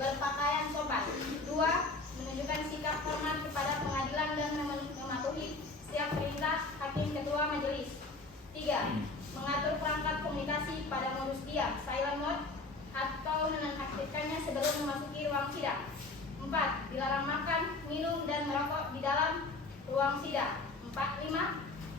berpakaian sopan. 2. Menunjukkan sikap hormat kepada pengadilan dan mematuhi setiap perintah hakim ketua majelis. 3. Mengatur perangkat komunikasi pada modus diam, silent mode, atau menonaktifkannya sebelum memasuki ruang sidang. 4. Dilarang makan, minum, dan merokok di dalam ruang sidang. 5.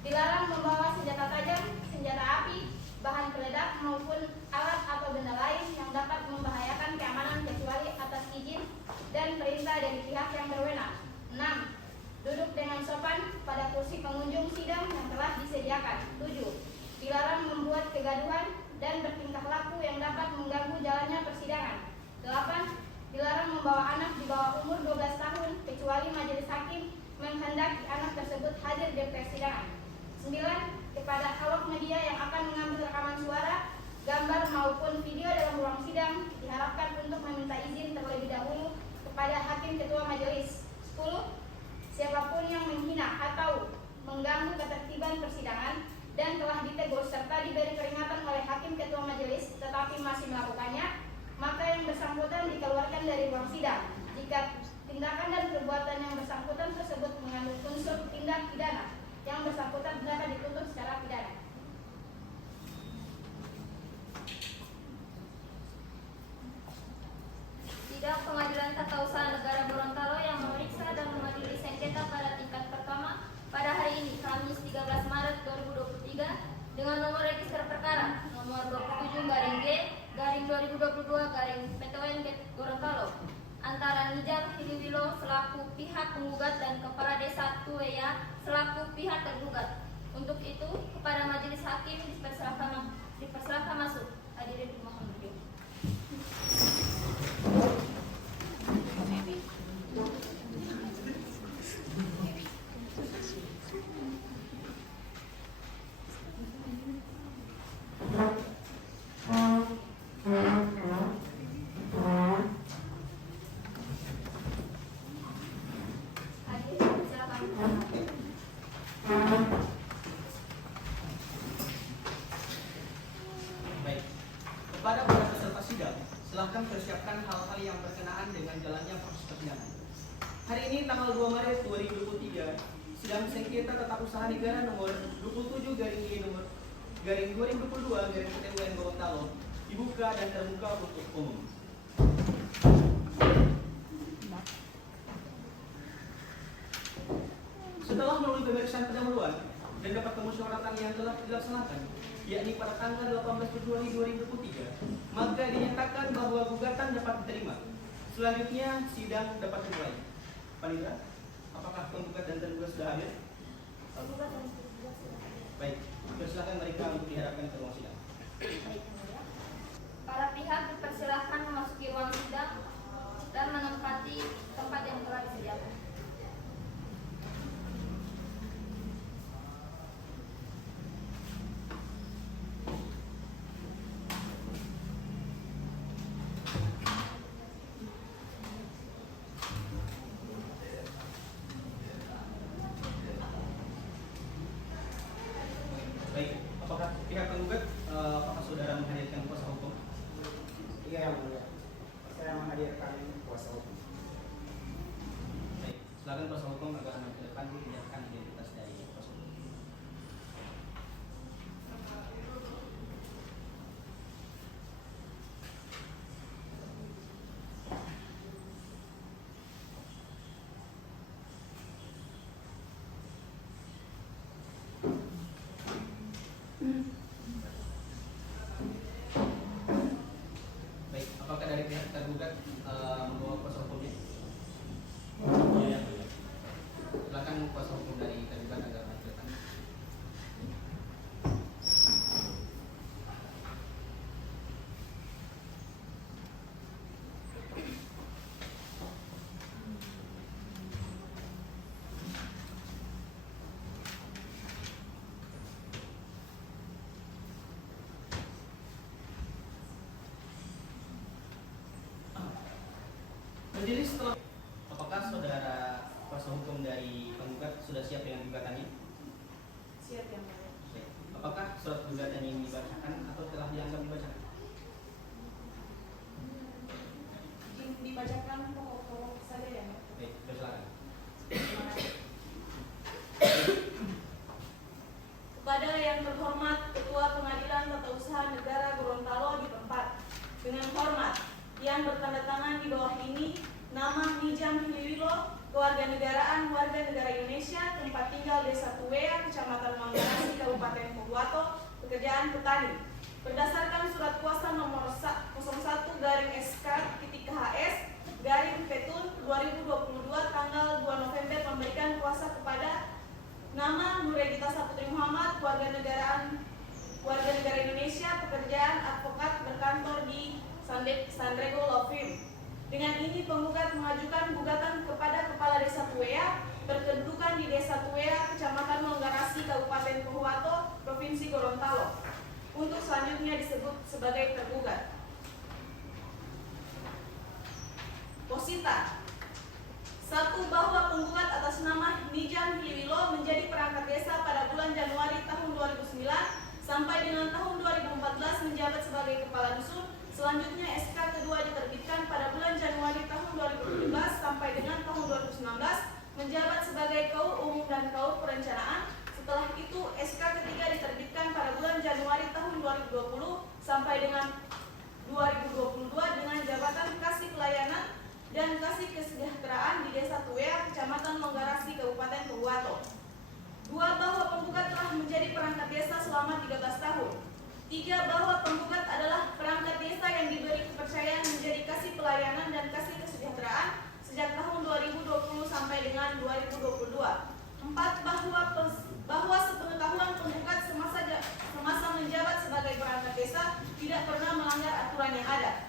Dilarang membawa senjata tajam, senjata api, bahan peledak, maupun alat atau benda lain yang dapat membahayakan keamanan kecuali atas izin dan perintah dari pihak yang berwenang. 6. Duduk dengan sopan pada kursi pengunjung sidang yang telah disediakan. 7. Dilarang membuat kegaduhan dan bertingkah laku yang dapat mengganggu jalannya persidangan. 8. Dilarang membawa anak di bawah umur 12 tahun kecuali majelis hakim menghendaki anak tersebut hadir di persidangan. 9. Kepada awak media yang akan mengambil rekaman suara, gambar maupun video dalam ruang sidang diharapkan untuk meminta izin terlebih dahulu kepada hakim ketua majelis. 10. Siapapun yang menghina atau mengganggu ketertiban persidangan dan telah ditegur serta diberi peringatan oleh hakim ketua majelis tetapi masih melakukannya, maka yang bersangkutan dikeluarkan dari ruang sidang. Jika tindakan dan perbuatan yang bersangkutan tersebut mengandung unsur tindak pidana, yang bersangkutan dapat dituntut secara pidana. Sidang Pengadilan Tata Usaha Negara Gorontalo yang memeriksa dan mengadili sengketa pada tingkat pertama pada hari ini, Kamis 13 Maret 2023, dengan nomor register perkara nomor 27-G/2022-PTWN Gorontalo antara Nijam Hiliwilo selaku pihak penggugat dan Kepala Desa Tuweya selaku pihak tergugat. Untuk itu, kepada majelis hakim dipersilahkan masuk. Hadirin dimohon berdiri. Kepada para peserta sidang, silahkan persiapkan hal-hal yang berkenaan dengan jalannya proses persidangan. Hari ini tanggal 2 Maret 2023, sidang sengketa tata usaha negara nomor 27-G/2022-PTWN Gorontalo dibuka dan terbuka untuk umum. Setelah melalui pemeriksaan pendahuluan dan dapat pemusyawaratan yang telah dilaksanakan, yakni pada tanggal 18 Februari 2023, maka dinyatakan bahwa gugatan dapat diterima. Selanjutnya, sidang dapat dimulai. Panitra, apakah penggugat dan tergugat sudah hadir? Baik, persilakan mereka untuk dihadapkan ke ruang sidang. Para pihak dipersilahkan memasuki ruang sidang dan menempati tempat yang telah disediakan. Baik, apakah pihak penggugat, apakah saudara menghadirkan kuasa hukum? Iya, yang mulia. Saya menghadirkan kuasa hukum. Baik, silakan kuasa hukum agar maju ke depan menyatakan identitas dari kuasa hukum. Baik, apakah dari pihak tergugat membawa kuasa hukumnya? Iya. Silakan kuasa hukum dari tergugat agar maju ke depan. Majelis telah. Apakah saudara kuasa hukum dari penggugat sudah siap dengan gugatannya? Siap yang mulia. Baik. Apakah surat gugatan yang dibacakan atau telah dianggap dibacakan? Indonesia, tempat tinggal Desa Tuwea, Kecamatan Manggarasi, Kabupaten Pohuwato, pekerjaan petani. Berdasarkan surat kuasa nomor 01/SK-HS garing Petun 2022 tanggal 2 November memberikan kuasa kepada nama Nuregita Saputri Muhammad, warga negara Indonesia, pekerjaan advokat berkantor di Sandrego Law Firm. Dengan ini penggugat mengajukan gugatan kepada Kepala Desa Tuwea berkedudukan di Desa Tuwea, Kecamatan Manggarasi, Kabupaten Pohuwato, Provinsi Gorontalo, untuk selanjutnya disebut sebagai tergugat. Posita 1. Bahwa penggugat atas nama Nijam Hiliwilo menjadi perangkat desa pada bulan Januari tahun 2009 sampai dengan tahun 2014 menjabat sebagai kepala dusun. Selanjutnya SK kedua diterbitkan pada bulan Januari tahun 2017 sampai dengan tahun 2019 menjabat sebagai Kaur Umum dan Kaur Perencanaan. Setelah itu SK ketiga diterbitkan pada bulan Januari tahun 2020 sampai dengan 2022 dengan jabatan Kasih Pelayanan dan Kasih Kesejahteraan di Desa Tuwea, Kecamatan Manggarasi, Kabupaten Pohuwato. 2. Bahwa penggugat telah menjadi perangkat desa selama 13 tahun. 3. Bahwa penggugat adalah perangkat desa yang diberi kepercayaan menjadi Kasih Pelayanan dan Kasih Kesejahteraan sejak tahun 2020 sampai dengan 2022. 4. Bahwa sepengetahuan penggugat semasa menjabat sebagai perangkat desa tidak pernah melanggar aturan yang ada.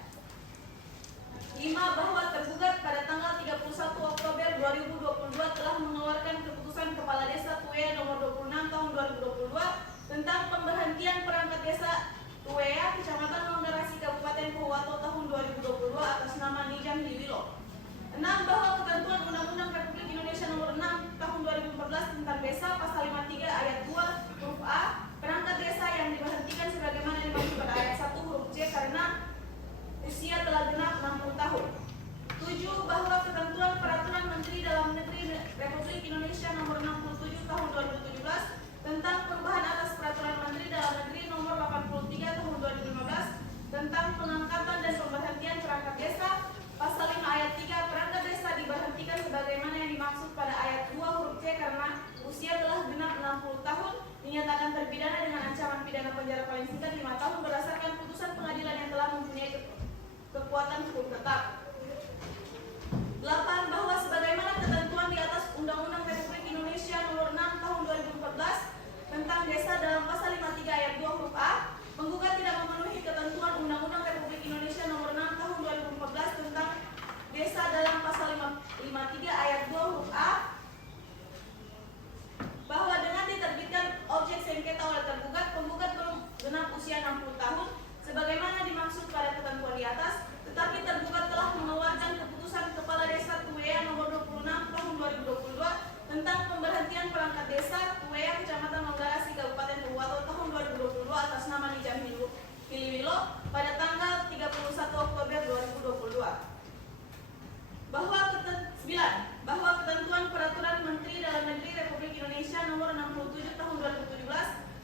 5. Bahwa tergugat pada tanggal 31 Oktober 2022 telah mengeluarkan keputusan Kepala Desa Tuwea nomor 26 tahun 2022 tentang pemberhentian perangkat desa Tuwea, Kecamatan Manggarasi, Kabupaten Pohuwato tahun 2022 atas nama Nijam Hiliwilo. 6. Bahwa ketentuan Undang-Undang Republik Indonesia nomor 6 tahun 2014 tentang desa pasal 53 ayat 2 huruf A, perangkat desa yang diberhentikan sebagaimana dimaksud pada ayat 1 huruf C karena usia telah genap 60 tahun. 7. Bahwa ketentuan Peraturan Menteri Dalam Negeri Republik Indonesia nomor 67 tahun 2017 tentang perubahan atas Peraturan Menteri Dalam Negeri nomor 83 tahun 2015 tentang pengangkatan dan pemberhentian perangkat desa pasal 5 ayat 3, perangkat desa diberhentikan sebagaimana yang dimaksud pada ayat 2 huruf C karena usia telah genap 60 tahun, dinyatakan terpidana dengan ancaman pidana penjara paling singkat 5 tahun berdasarkan putusan pengadilan yang telah mempunyai kekuatan hukum tetap. 8. Bahwa sebagaimana ketentuan di atas Undang-Undang Republik Indonesia nomor 6 tahun 2014 tentang desa dalam pasal 53 ayat 2 huruf A, penggugat tidak memenuhi ketentuan Undang-Undang Republik Indonesia nomor 6 tahun 2014 tentang desa dalam pasal 53 ayat 2 huruf A, bahwa dengan diterbitkan objek sengketa oleh tergugat, penggugat belum genap usia 60 tahun sebagaimana dimaksud pada ketentuan di atas, tetapi tergugat telah mengeluarkan keputusan Kepala Desa Tuwea nomor 26 tahun 2022 tentang pemberhentian perangkat desa Tuwea, Kecamatan Manggarasi, Kabupaten Pohuwato tahun 2022 atas nama Nijam Hiliwilo pada tanggal 31 Oktober 2022. Bahwa ketentuan Peraturan Menteri Dalam Negeri Republik Indonesia nomor 67 tahun 2017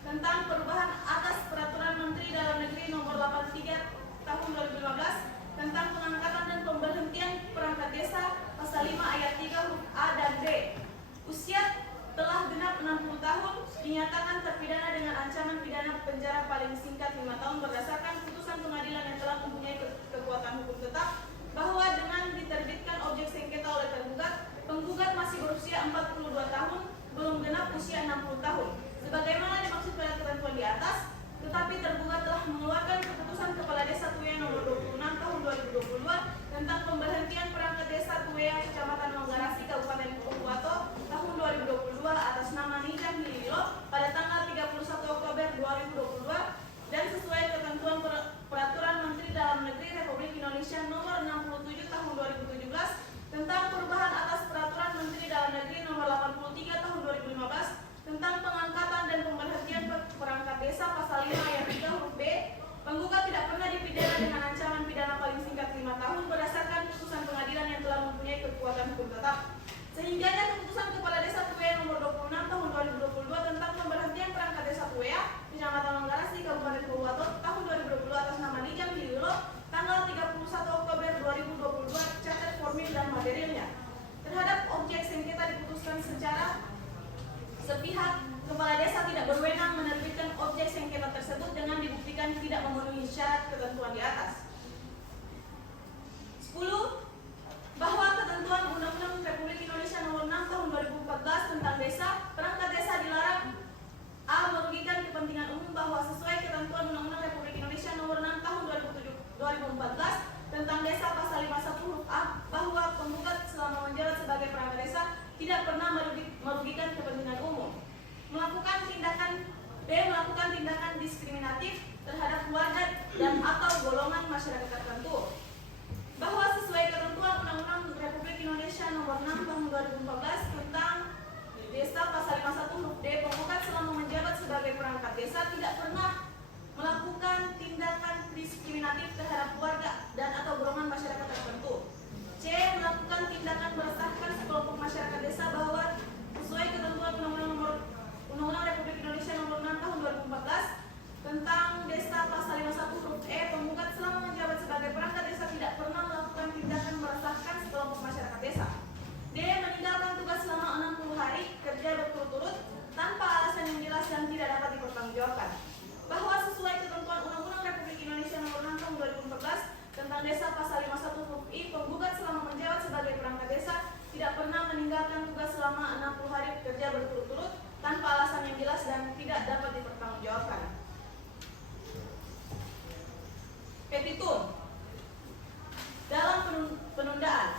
tentang perubahan atas Peraturan Menteri Dalam Negeri nomor 83 tahun 2015 tentang pengangkatan dan pemberhentian perangkat desa pasal 5 ayat 3 huruf A dan B, usia telah genap 60 tahun, dinyatakan terpidana dengan ancaman pidana penjara paling singkat 5 tahun berdasarkan putusan pengadilan yang telah mempunyai kekuatan hukum tetap, bahwa dengan diterbitkan objek sengketa oleh tergugat, penggugat masih berusia 42 tahun, belum genap usia 60 tahun. Sebagaimana dimaksud pada ketentuan di atas, tetapi tergugat telah mengeluarkan keputusan Kepala Desa Tuwea nomor 26 tahun 2022 tentang pemberhentian perangkat desa Tuwea, Kecamatan Manggarasi, Kabupaten Pohuwato tahun 2022 atas nama Nijam Hiliwilo pada tanggal 31 Oktober 2022 Penggugat selama menjabat sebagai perangkat desa tidak pernah melakukan tindakan meresahkan sekelompok masyarakat desa. D. Meninggalkan tugas selama 60 hari kerja berturut-turut tanpa alasan yang jelas dan tidak dapat dipertanggungjawabkan. Bahwa sesuai ketentuan Undang-Undang Republik Indonesia Nomor 6 Tahun 2014 tentang Desa Pasal 51 huruf I, penggugat selama menjabat sebagai perangkat desa tidak pernah meninggalkan tugas selama 60 hari kerja berturut-turut tanpa alasan yang jelas dan tidak dapat dipertanggungjawabkan. Petitum. Dalam penundaan,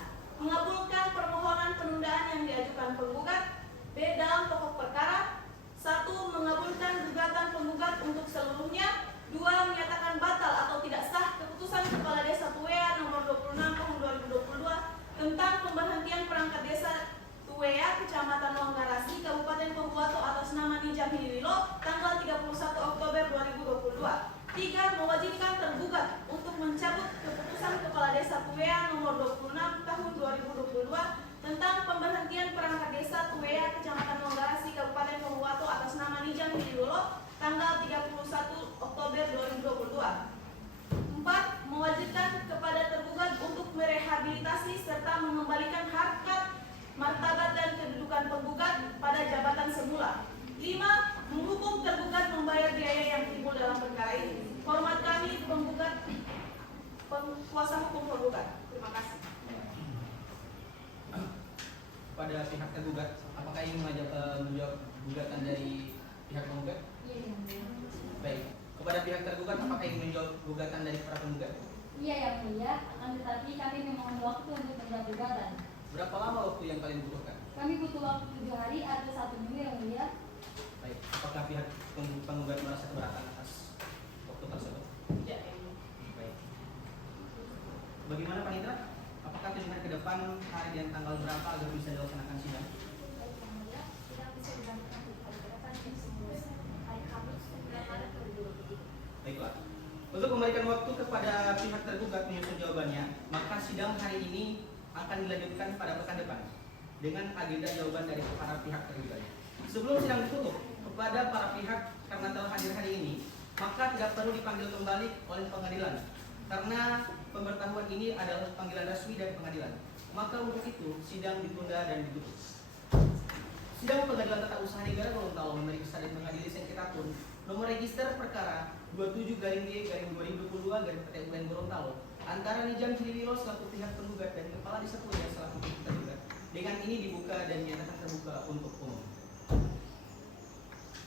mengabulkan permohonan penundaan yang diajukan penggugat. B. Dalam pokok perkara, 1. Mengabulkan gugatan penggugat untuk seluruhnya. 2. Menyatakan batal atau tidak sah keputusan Kepala Desa Tuwea Nomor 26 Tahun 2022 tentang pemberhentian perangkat desa Tuwea, Kecamatan Wanggarasi, Kabupaten Pohuwato atas nama Nijam Hiliwilo tanggal 31 Oktober 2022. 3. Mewajibkan tergugat untuk mencabut keputusan Kepala Desa Tuwea Nomor 26 Tahun 2022 tentang pemberhentian perangkat desa Tuwea, Kecamatan Wanggarasi, Kabupaten Pohuwato atas nama Nijam Hiliwilo tanggal 31 Oktober 2022. 4. Mewajibkan kepada tergugat untuk merehabilitasi serta mengembalikan harkat, martabat dan kedudukan penggugat pada jabatan semula. 5. Menghukum tergugat membayar biaya yang timbul dalam perkara ini. Hormat kami penggugat, kuasa hukum penggugat. Terima kasih. Pada pihak tergugat, apakah ingin menjawab gugatan dari pihak penggugat? Iya, yang mulia. Baik. Kepada pihak tergugat, apakah ingin menjawab gugatan dari para penggugat? Iya, yang mulia. Akan tetapi kami memohon waktu untuk menjawab gugatan. Berapa lama waktu yang kalian butuhkan? Kami butuh waktu 7 hari atau 1 minggu, yang mulia. Baik. Apakah pihak penggugat merasa keberatan atas waktu tersebut? Tidak. Baik. Bagaimana Panitra? Apakah tunjukkan ke depan hari dan tanggal berapa agar bisa dilaksanakan sidang? Baik, yang mulia, sidang bisa dilakukan di hari depan jam 11 hari Kamis 9 Maret 2023. Baiklah. Untuk memberikan waktu kepada pihak tergugat menyusun jawabannya, maka sidang hari ini akan dilanjutkan pada pekan depan dengan agenda jawaban dari para pihak tergugat. Sebelum sidang ditutup, kepada para pihak karena telah hadir hari ini, maka tidak perlu dipanggil kembali oleh pengadilan karena pemberitahuan ini adalah panggilan resmi dari pengadilan. Maka untuk itu sidang ditunda dan ditutup. Sidang Pengadilan Tata Usaha Negara Gorontalo memeriksa dan mengadili sengketa pun nomor register perkara 27-G-2022-PT Gorontalo antara Nijam Hiliwilo selaku pihak penggugat dan Kepala Desa Tuwea selaku pihak tergugat. Dengan ini dibuka dan dinyatakan terbuka untuk umum.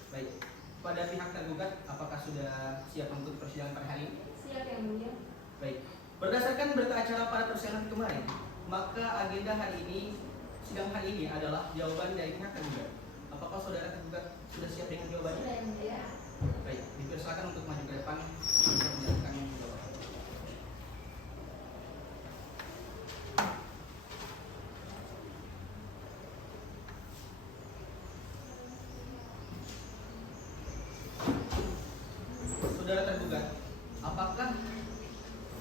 Baik, pada pihak tergugat, apakah sudah siap untuk persidangan pada hari ini? Siap, yang mulia. Baik, berdasarkan berita acara pada persidangan kemarin, maka agenda hari ini, sidang hari ini adalah jawaban dari pihak tergugat. Apakah saudara tergugat sudah siap dengan jawabannya? Sudah, yang mulia. Baik, dipersilakan untuk maju ke depan untuk menjelaskan jawaban. Saudara tergugat, apakah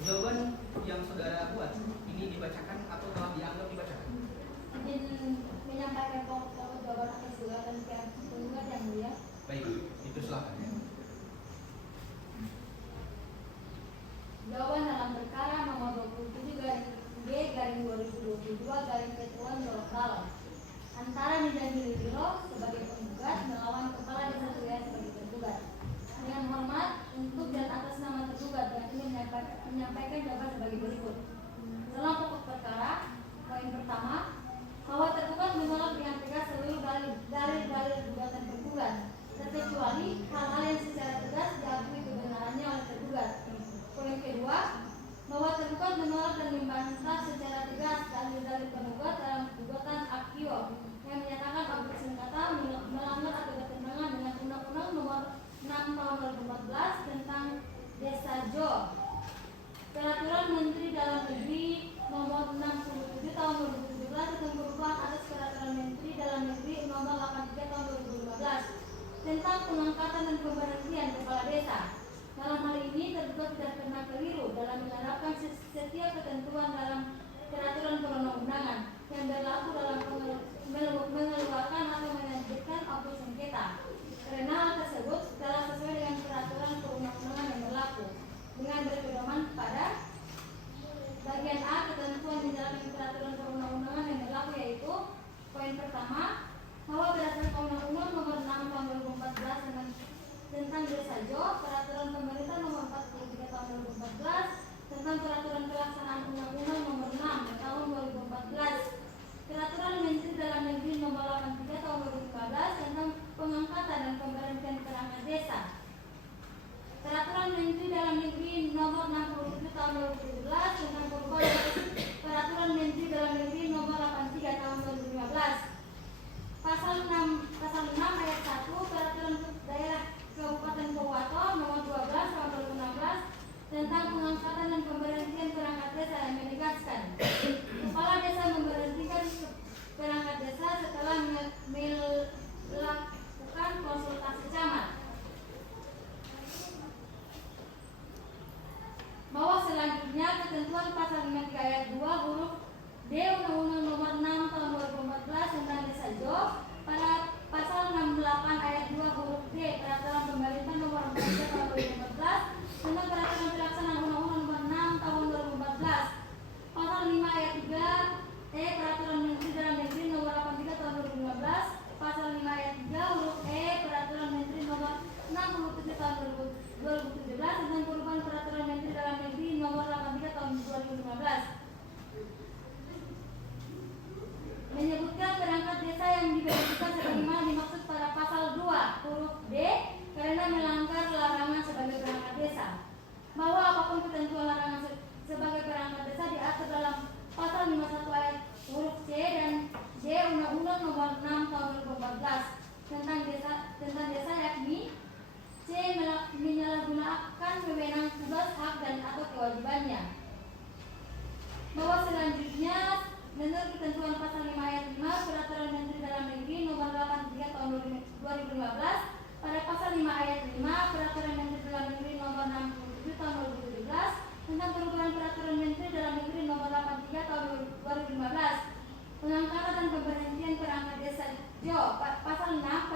jawaban yang saudara buat ini dibacakan atau telah dianggap dibacakan? Izin menyampaikan pokok jawaban atas gugatan pihak penggugat, yang mulia. Baik, dipersilakan. Jawaban dalam perkara nomor 27-G-2022-Ketuan Gorontalo antara Nijam Hiliwilo sebagai penggugat melawan Kepala Desa Tuwea sebagai tergugat. Dengan hormat untuk dan atas nama tergugat yang ingin menyampaikan jawaban sebagai berikut. Dalam pokok perkara, poin pertama, bahwa tergugat menolak dengan tegas seluruh dalil gugatan tergugat, terkecuali hal-hal yang secara tegas diakui kebenarannya oleh tergugat. Poin kedua, bahwa tergugat menolak dan membantah secara tegas dalil-dalil penggugat dalam gugatan Akio yang menyatakan objek sengketa melanggar atau bertentangan dengan Undang-Undang Nomor 6 Tahun 2014 tentang Desa Jo, Peraturan Menteri Dalam Negeri Nomor 67 Tahun 2017 tentang perubahan atas Peraturan Menteri Dalam Negeri Nomor 83 Tahun 2015 tentang pengangkatan dan pemberhentian kepala desa. Dalam hal ini tergugat tidak pernah keliru dalam menerapkan setiap ketentuan dalam peraturan perundang-undangan yang berlaku dalam mengeluarkan atau menerbitkan objek sengketa. Karena hal tersebut telah sesuai dengan peraturan perundang-undangan yang berlaku. Dengan tahun 2017 tentang perubahan peraturan Menteri Dalam Negeri nomor 83 tahun 2015. Pasal 6 ayat 1 peraturan daerah Kabupaten Pohuwato nomor 12 tahun 2016 tentang pengangkatan dan pemberhentian perangkat desa yang menegaskan kepala desa memberhentikan perangkat desa setelah melakukan konsultasi camat. Bahwa selanjutnya ketentuan pasal 53 ayat 2 huruf D Undang-Undang nomor 6 tahun 2014 tentang desa Jo pada pasal 68 ayat 2 huruf D peraturan pemerintah nomor 43 tahun 2014 tentang peraturan pelaksanaan Undang-Undang nomor 6 tahun 2014, pasal 5 ayat 3 peraturan Menteri Dalam Negeri nomor 83 tahun 2015, pasal 5 ayat 3 huruf peraturan Menteri nomor 67 tahun 2017 tentang perubahan peraturan Menteri Dalam Negeri nomor 83 tahun 2015 menyebutkan perangkat desa yang diberhentikan sebagaimana dimaksud pada pasal 2 huruf D karena melanggar larangan sebagai perangkat desa. Bahwa apapun ketentuan larangan sebagai perangkat desa diatur dalam pasal 51 ayat huruf C dan D Undang-Undang nomor 6 tahun 2014 tentang desa yakni C menyalahgunakan wewenang tugas hak dan atau kewajibannya. Bahwa selanjutnya menurut ketentuan pasal 5 ayat 5 peraturan Menteri Dalam Negeri nomor 83 tahun 2015 pada pasal 5 ayat 5 peraturan Menteri Dalam Negeri nomor 67 tahun 2017 tentang perubahan peraturan Menteri Dalam Negeri nomor 83 tahun 2015 pengangkatan dan pemberhentian perangkat desa Jo pasal 6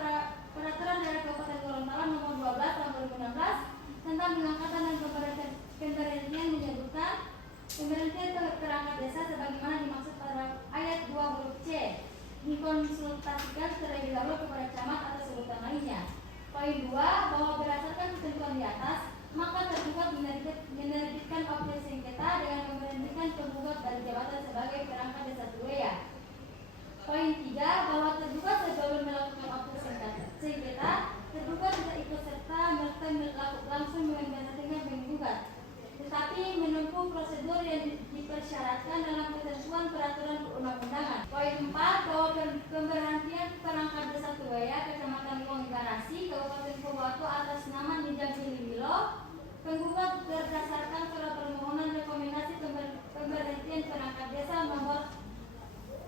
peraturan daerah Kabupaten Gorontalo nomor 12 tahun 2016 tentang pengangkatan dan pemberhentian menyebutkan pemberhentian perangkat desa sebagaimana dimaksud pada ayat 2 huruf C dikonsultasikan terlebih dahulu kepada camat atau sebutan lainnya. Poin 2 bahwa berdasarkan ketentuan di atas maka tergugat menerbitkan objek sengketa dengan memberhentikan penggugat dari jabatan sebagai perangkat desa Tuwea. Poin 3 bahwa tergugat sebelum melakukan objek sengketa tergugat tidak ikut serta langsung memberhentikan penggugat, tetapi menempuh prosedur yang dipersyaratkan dalam ketentuan peraturan perundang-undangan. Poin 4 bahwa pemberhentian perangkat desa Tuwea Kecamatan Wonggarasi Kabupaten Pohuwato atas nama Nijam Hiliwilo penggugat berdasarkan surat permohonan rekomendasi pemberhentian perangkat desa nomor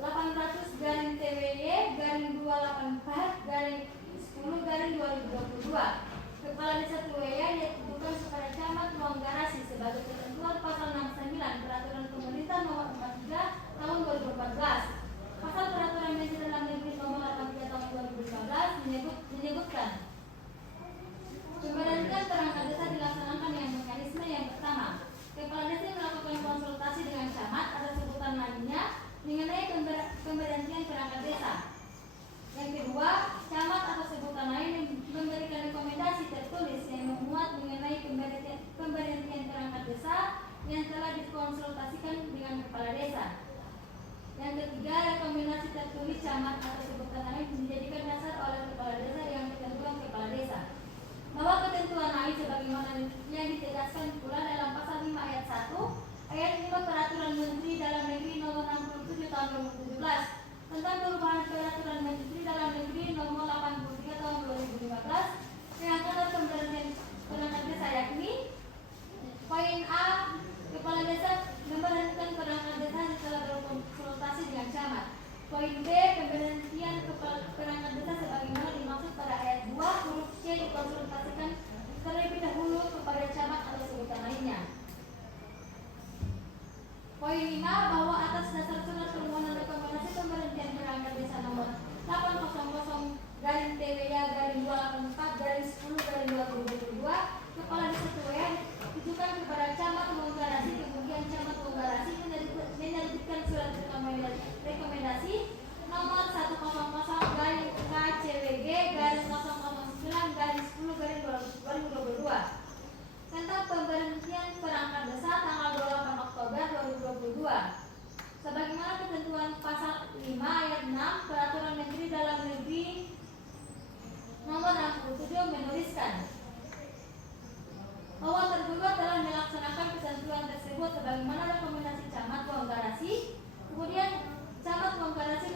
800-TWY-284-10-2022 Kepala Desa Tuwea ditentukan kepada camat Wonggarasi sebagai ketentuan pasal 69 Peraturan Pemerintah nomor 43 tahun 2014. Pasal Peraturan Menteri Dalam Negeri nomor 83 tahun 2015 menyebutkan pemberhentian perangkat desa dilaksanakan dengan mekanisme yang pertama. Kepala desa melakukan konsultasi dengan camat atau sebutan lainnya mengenai pemberhentian perangkat desa. Yang kedua, camat atau sebutan lain memberikan rekomendasi tertulis yang memuat mengenai pemberhentian perangkat desa yang telah dikonsultasikan dengan kepala desa. Yang ketiga, rekomendasi tertulis camat atau sebutan lain dijadikan dasar oleh kepala desa dengan ketentuan kepala desa. Bahwa ketentuan lain sebagaimana yang ditegaskan pula dalam pasal 5 ayat 1 ayat 5 Peraturan Menteri Dalam Negeri nomor 67 tahun 2017 tentang perubahan peraturan Menteri Dalam Negeri nomor 83 tahun 2015 pengangkatan pemberhentian perangkat desa yakni poin A kepala desa memberhentikan perangkat desa setelah berkonsultasi dengan camat. Poin B pemberhentian perangkat desa sebagaimana dimaksud pada ayat 2 huruf C dikonsultasikan terlebih dahulu kepada camat atau sebutan lainnya. Poin 5 bahwa atas dasar surat permohonan rekomendasi pemberhentian perangkat desa nomor 800-TWY-284-10-2022 Kepala Desa Tuwea ketentuan tersebut sebagaimana rekomendasi Camat Wanggarasi. Kemudian Camat Wanggarasi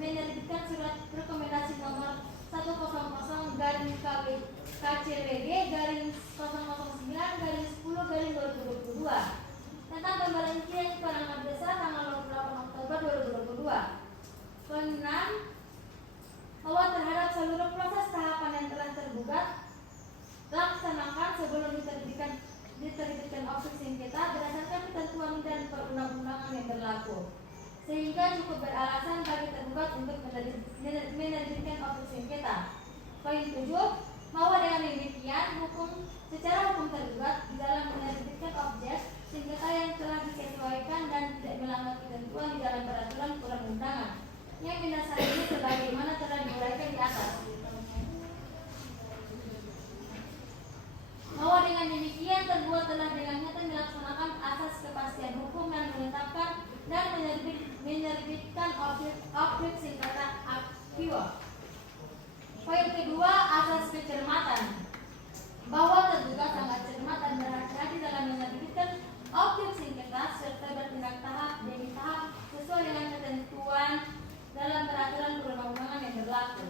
menerbitkan surat rekomendasi nomor 100-KCWG-009-10-2022 tentang pemberhentian perangkat desa tanggal 28 Oktober 2022. Poin 6, bahwa terhadap seluruh proses tahapan yang telah tergugat laksanakan sebelum diterbitkan objek sengketa berdasarkan ketentuan dan perundang-undangan yang berlaku, sehingga cukup beralasan bagi tergugat untuk menerbitkan objek sengketa. Poin 7, bahwa dengan demikian secara hukum tergugat di dalam menerbitkan objek sengketa yang telah disesuaikan dan tidak melanggar ketentuan di dalam peraturan perundang-undangan yang mendasarinya sebagaimana telah diuraikan di atas. Bahwa dengan demikian tergugat telah dengan nyata melaksanakan asas kepastian hukum dan menetapkan dan menerbitkan objek sengketa aktiva. Poin kedua, asas kecermatan. Bahwa tergugat sangat cermat dan berhati-hati dalam menerbitkan objek sengketa serta bertindak tahap demi tahap sesuai dengan ketentuan dalam peraturan perundang-undangan yang berlaku.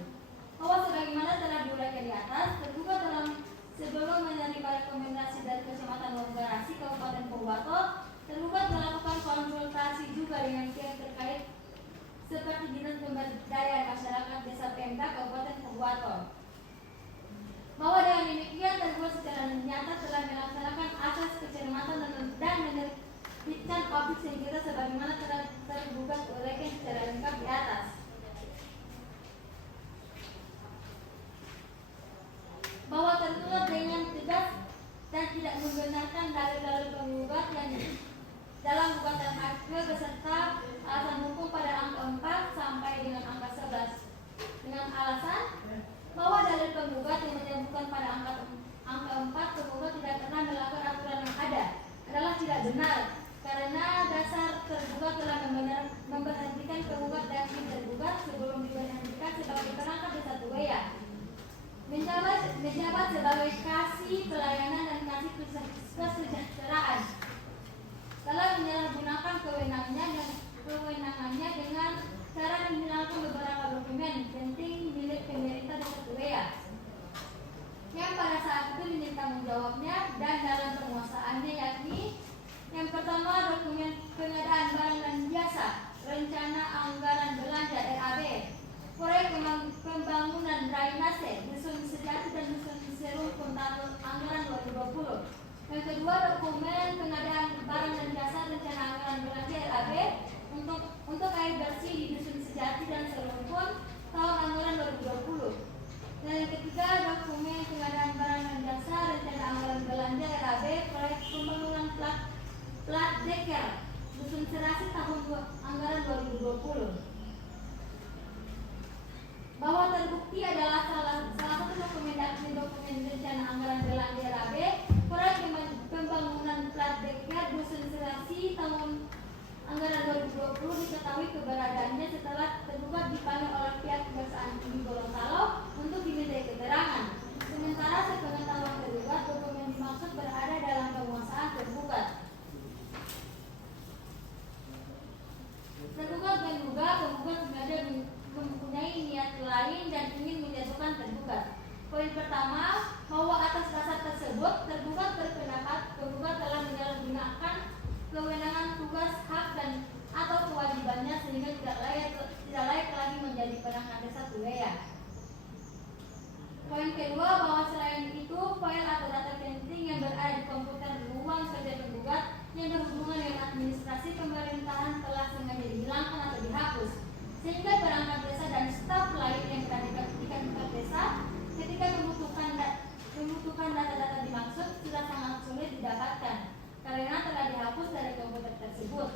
Bahwa sebagaimana telah diuraikan di atas, tergugat dalam sebelum menerima rekomendasi dari Kecamatan Wanggarasi Kabupaten Pohuwato, tergugat melakukan konsultasi juga dengan pihak terkait seperti Dinas Pemberdayaan Masyarakat Desa Pemda Kabupaten Pohuwato. Bahwa dengan demikian tergugat secara nyata telah melaksanakan asas kecermatan dan menerbitkan objek sengketa sebagaimana telah tergugat uraikan secara lengkap di atas. Bahwa tergugat dengan tegas dan tidak membenarkan dalil-dalil penggugat yang dalam gugatan akil beserta alasan hukum pada angka 4 sampai dengan angka 11 dengan alasan bahwa dalil penggugat yang menyebutkan pada angka 4 penggugat tidak pernah melanggar aturan yang ada adalah tidak benar karena dasar tergugat telah memberhentikan penggugat dan tim tergugat sebelum diberhentikan sebagai perangkat desa Tuwea menjabat sebagai kasih pelayanan dan kasih kesejahteraan telah menyalahgunakan kewenangannya dengan cara menghilangkan beberapa dokumen penting milik pemerintah desa Tuwea yang pada saat itu menjadi tanggung jawabnya dan dalam penguasaannya, yakni yang pertama dokumen pengadaan barang dan jasa, rencana anggaran belanja RAB, proyek pembangunan drainase, dusun sejati dan dusun serum kontator anggaran 2020. Yang kedua dokumen pengadaan barang dan jasa, rencana anggaran belanja RAB untuk air bersih di dusun sejati dan serum pun tahun anggaran 2020. Dan yang ketiga dokumen pengadaan barang dan jasa, rencana anggaran belanja RAB, proyek pembangunan plat deker dusun serasi tahun anggaran 2020. Bahwa terbukti adalah salah satu dokumen rencana anggaran belanja RAB, proyek pembangunan plat deker dusun serasi tahun anggaran 2020 diketahui keberadaannya setelah tergugat dipanggil oleh pihak Kejaksaan Tinggi Gorontalo untuk dimintai keterangan. Sementara sepengetahuan tergugat, dokumen dimaksud berada dalam penguasaan tergugat. Tergugat menduga penggugat sengaja mempunyai niat lain dan ingin menjatuhkan tergugat. Poin pertama, bahwa atas dasar tersebut tergugat berpendapat penggugat telah menyalahgunakan kewenangan tugas hak dan atau kewajibannya sehingga tidak layak lagi menjadi perangkat desa Tuwea. Poin kedua, bahwa selain itu file atau data penting yang berada di komputer ruang kerja penggugat yang berhubungan dengan administrasi pemerintahan telah sengaja dihilangkan atau dihapus, sehingga perangkat desa dan staf lain yang berada di kantor desa ketika membutuhkan data-data dimaksud sudah sangat sulit didapatkan karena telah dihapus dari komputer tersebut.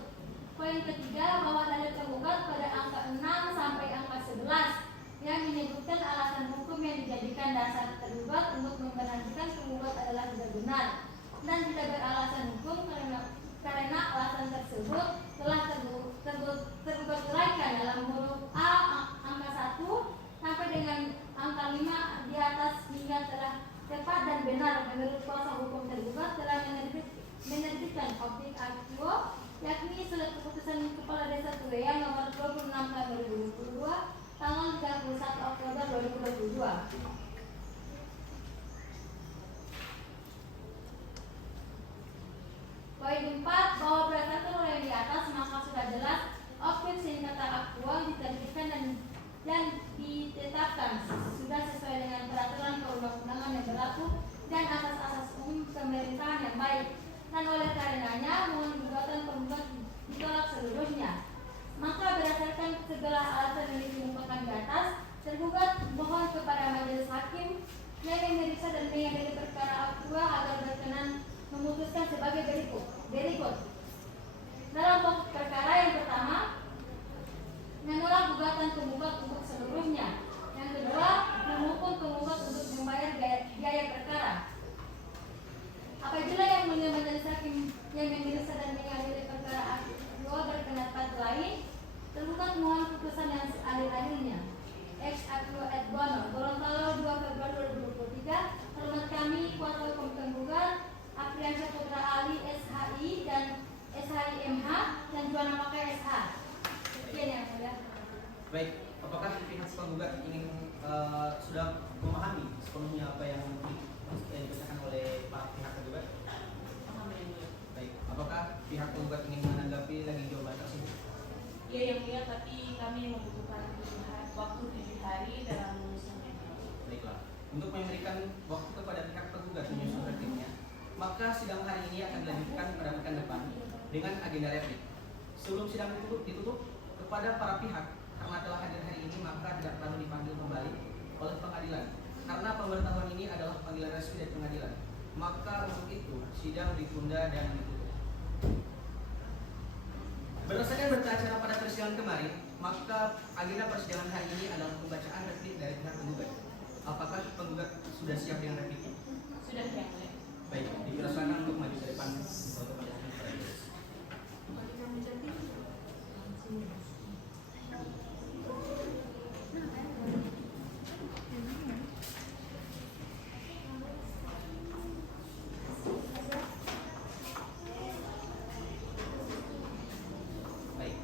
Poin ketiga, bahwa dalil penggugat pada angka 6 sampai angka 11 yang menyebutkan alasan hukum yang dijadikan dasar tergugat untuk memberhentikan penggugat adalah tidak benar dan tidak beralasan hukum karena alasan tersebut telah tergugat uraikan dalam huruf A angka 1 sampai dengan angka 5 di atas hingga telah tepat dan benar menurut kuasa hukum tergugat telah menerbitkan Poin 4, bahwa berdasarkan uraian di atas maka sudah jelas objek sengketa aktual diterbitkan dan ditetapkan sudah sesuai dengan peraturan perundang-undangan yang berlaku dan asas-asas umum pemerintahan yang baik, dan oleh karenanya mohon gugatan penggugat ditolak seluruhnya. Maka berdasarkan segala alasan yang dikemukakan di atas, tergugat mohon kepada majelis hakim yang memeriksa dan mengadili perkara aktual agar berkenan memutuskan sebagai berikut. Dalam pokok perkara yang pertama, menolak gugatan penggugat untuk seluruhnya. Yang kedua, menghukum penggugat untuk membayar biaya perkara. Apabila yang mulia majelis hakim yang memeriksa dan mengadili perkara aktual berkenan kata lain, tergugat mohon putusan yang seadil-adilnya. Ex aequo et bono, Gorontalo 2 Februari 2023. Hormat kami kuasa hukum penggugat Afriansyah Putra Ali SHI dan SHIMH dan Juana Pakai SH. Sekian yang mulia. Baik, apakah pihak penggugat ingin sudah memahami sepenuhnya apa yang dibacakan oleh pihak tergugat? Baik, apakah pihak penggugat ingin menanggapi lagi jawaban tersebut? Ya yang mulia, tapi kami membutuhkan waktu 7 hari dalam menyusunnya. Baiklah, untuk memberikan waktu kepada pihak penggugat menyusun repliknya, maka sidang hari ini akan dilanjutkan pada pekan depan dengan agenda replik. Sebelum sidang ditutup kepada para pihak karena telah hadir hari ini, maka tidak perlu dipanggil kembali oleh pengadilan karena pemberitahuan ini adalah panggilan resmi dari pengadilan. Maka untuk itu sidang ditunda dan ditutup. Berdasarkan berita acara pada persidangan kemarin, maka agenda persidangan hari ini adalah pembacaan replik dari pihak penggugat. Apakah penggugat sudah siap dengan repliknya? Sudah yang mulia. Baik, dipersilakan untuk maju ke depan untuk menjelaskan. Baik,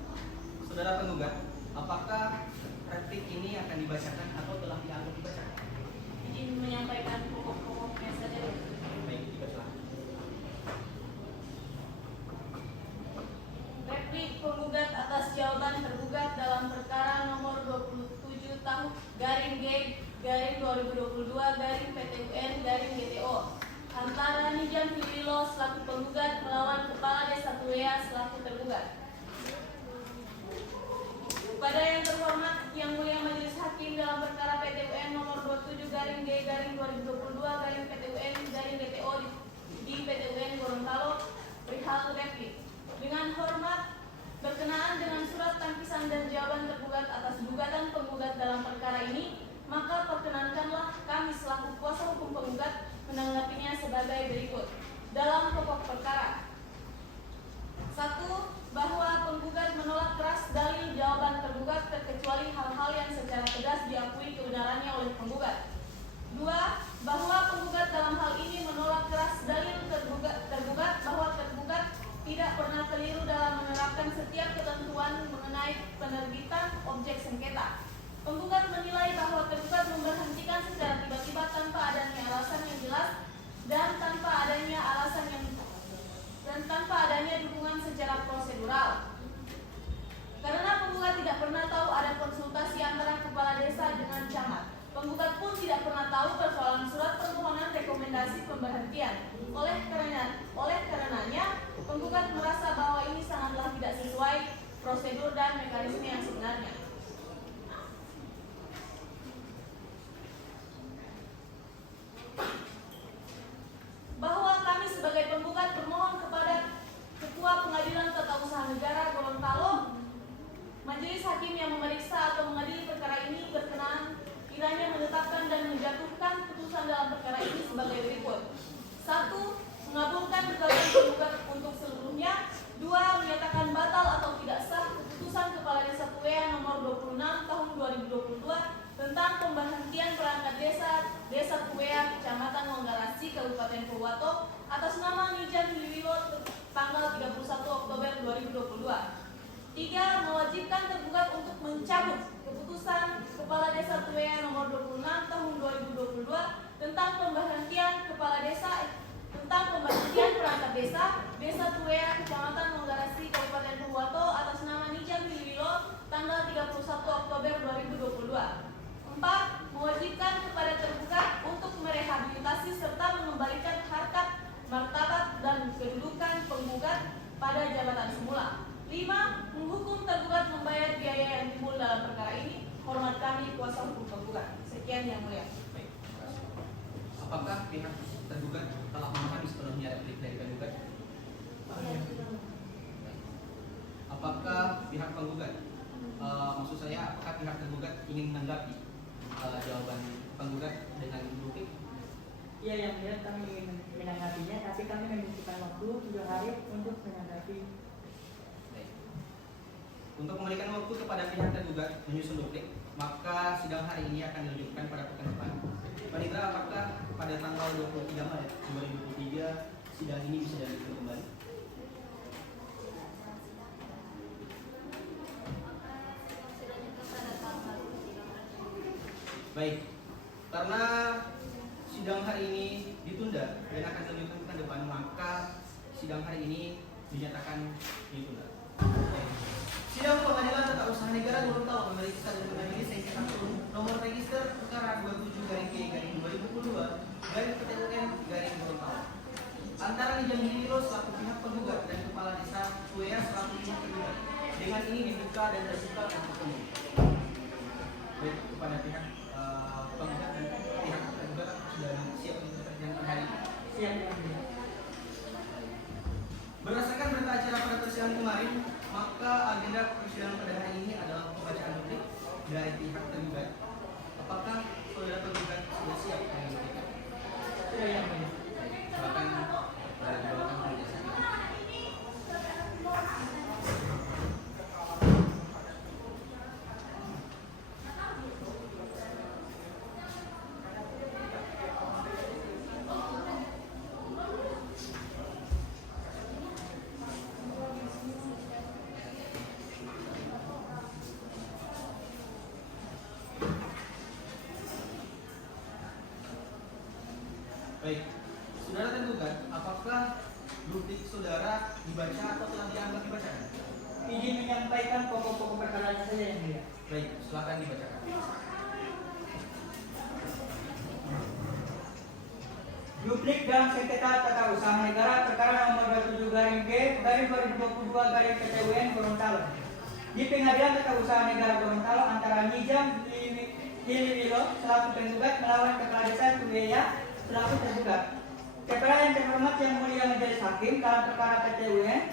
saudara penggugat, apakah replik ini akan dibacakan atau telah dianggap dibacakan? Izin menyampaikan pokok-pokoknya saja. Baik, dibacakan. Replik penggugat atas jawaban tergugat dalam perkara nomor 27 tahun garing G garing 2022 garing PTUN garing GTO antara Nijam Hililo selaku penggugat melawan Kepala Desa Tuea selaku tergugat. Kepada yang terhormat yang mulia majelis hakim dalam perkara PTUN nomor 27 garing G garing 2022 garing PTUN garing GTO di PTUN Gorontalo perihal replik. Dengan hormat, berkenaan dengan surat tangkisan dan jawaban tergugat atas gugatan penggugat dalam perkara ini, maka perkenankanlah kami selaku kuasa hukum penggugat menanggapinya sebagai berikut. Dalam pokok perkara 1. Bahwa penggugat menolak keras dalil jawaban tergugat terkecuali hal-hal yang secara tegas diakui kebenarannya oleh penggugat. 2. Bahwa penggugat dalam hal ini menolak keras dalil tergugat bahwa tergugat tidak pernah keliru dalam menerapkan setiap ketentuan mengenai penerbitan objek sengketa. Penggugat menilai bahwa tergugat memberhentikan secara tiba-tiba tanpa adanya alasan yang jelas dan tanpa adanya dukungan secara prosedural. Karena penggugat tidak pernah tahu ada konsultasi antara kepala desa dengan camat. Penggugat pun tidak pernah tahu persoalan surat permohonan rekomendasi pemberhentian. Oleh karenanya, penggugat merasa bahwa ini sangatlah tidak sesuai prosedur dan mekanisme yang sebenarnya. Bahwa kami sebagai penggugat bermohon kepada Ketua Pengadilan Tata Usaha Negara Gorontalo, majelis hakim yang memeriksa atau mengadili perkara ini berkenan kiranya menetapkan dan menjatuhkan putusan dalam perkara ini sebagai berikut. 1. Mengabulkan gugatan penggugat untuk seluruhnya. 2. Menyatakan batal atau tidak sah keputusan Kepala Desa Tuea nomor 26 tahun 2022 tentang pemberhentian perangkat Desa Tuea Kecamatan Manggarasi Kabupaten Purwato atas nama Nijam Hiliwilo tanggal 31 Oktober 2022. 3. 3. Mewajibkan tergugat untuk mencabut keputusan Kepala Desa Tuwea nomor 26 tahun 2022 tentang pemberhentian perangkat Desa Tuwea, Kecamatan Manggarasi, Kabupaten Purwato atas nama Nijam Hiliwilo tanggal 31 Oktober 2022. 4. Mewajibkan kepada tergugat untuk merehabilitasi serta mengembalikan harkat, martabat, dan kedudukan penggugat pada jabatan semula. 5. Menghukum tergugat membayar biaya yang timbul dalam perkara ini. Hormat kami, kuasa hukum penggugat. Sekian yang mulia. Baik, terima kasih. Apakah pihak tergugat telah memahami sepenuhnya replik dari penggugat? Apakah pihak penggugat, maksud saya, apakah pihak tergugat ingin menanggapi jawaban penggugat dengan duplik? Iya, yang mulia, kami ingin menanggapinya, tapi kami membutuhkan waktu 7 hari untuk menanggapi. Baik. Untuk memberikan waktu kepada pihak tergugat menyusun duplik, maka sidang hari ini akan dilanjutkan pada pekan depan. Panitra, apakah pada tanggal 23 Maret 2023 sidang ini bisa dilanjutkan kembali? Baik, karena sidang hari ini ditunda dan akan dilanjutkan pekan depan, maka sidang hari ini dinyatakan ditunda. Sidang Pengadilan Tata Usaha Negara Gorontalo memeriksa dan mengadili sengketa nomor register perkara 27-G/2022-PT-UN-Gorontalo antara Nijam Hiliwilo selaku pihak penggugat dan Kepala Desa Tuwea selaku pihak tergugat. Dengan ini dibuka dan terbuka untuk umum. Baik, kepada pihak penggugat dan pihak tergugat sudah siap untuk persidangan hari ini. Siap, yang mulia. Berdasarkan berita acara pada persidangan kemarin, maka agenda persidangan pada hari ini adalah pembacaan duplik dari pihak tergugat. Apakah saudara tergugat sudah siap dengan dupliknya? Sudah, yang mulia. Silakan dibawakan penjelasan. Baik, saudara tergugat, apakah duplik saudara dibaca atau telah dianggap dibacakan? Izin menyampaikan pokok-pokok perkara saja, yang mulia. Baik, silakan dibacakan. Duplik dalam sengketa tata usaha negara perkara nomor 27-G/2022-PT-UN Gorontalo di Pengadilan Tata Usaha Negara Gorontalo antara Nijam Hiliwilo selaku penggugat melawan Kepala Desa Tuwea selaku tergugat. Kepada yang terhormat yang mulia majelis hakim dalam perkara PT-UN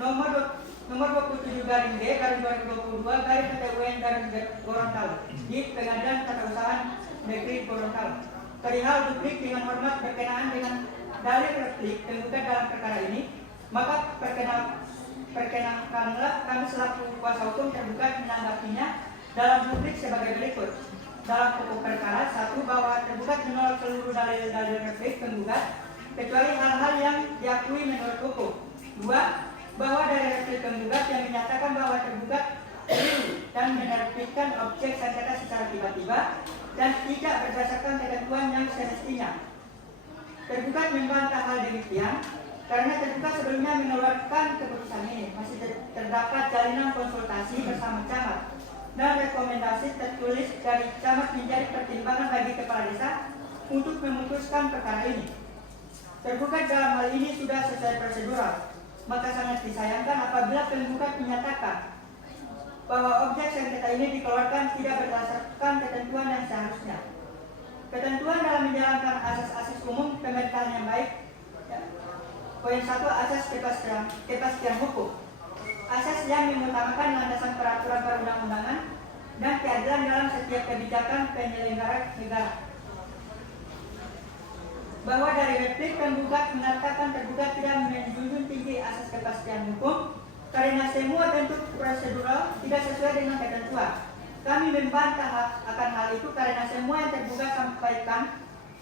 nomor 27-G/2022-PT-UN Gorontalo di Pengadilan Tata Usaha Negeri Gorontalo. Perihal duplik dengan hormat berkenaan dengan dalil replik penggugat dalam perkara ini, maka perkenankanlah kami selaku kuasa hukum tergugat menanggapinya dalam duplik sebagai berikut. Dalam pokok perkara, 1. Bahwa tergugat menolak seluruh dalil-dalil replik penggugat kecuali hal-hal yang diakui menurut hukum. 2. Bahwa dari replik penggugat yang menyatakan bahwa tergugat keliru dan menerbitkan objek sengketa secara tiba-tiba dan tidak berdasarkan ketentuan yang semestinya. Tergugat membantah hal demikian karena tergugat sebelumnya mengeluarkan keputusan ini masih terdapat jalinan konsultasi bersama camat dan rekomendasi tertulis dari camat menjadi pertimbangan bagi kepala desa untuk memutuskan perkara ini. Tergugat dalam hal ini sudah sesuai prosedural, maka sangat disayangkan apabila penggugat menyatakan bahwa objek sengketa ini dikeluarkan tidak berdasarkan ketentuan yang seharusnya. Ketentuan dalam menjalankan asas-asas umum pemerintahan yang baik. Poin 1, asas kepastian hukum. Asas yang mengutamakan landasan peraturan perundang-undangan dan keadilan dalam setiap kebijakan penyelenggara negara. Bahwa dari replik penggugat mengatakan tergugat tidak menjunjung tinggi asas kepastian hukum karena semua bentuk prosedural tidak sesuai dengan ketentuan. Kami membantah akan hal itu karena semua yang tergugat sampaikan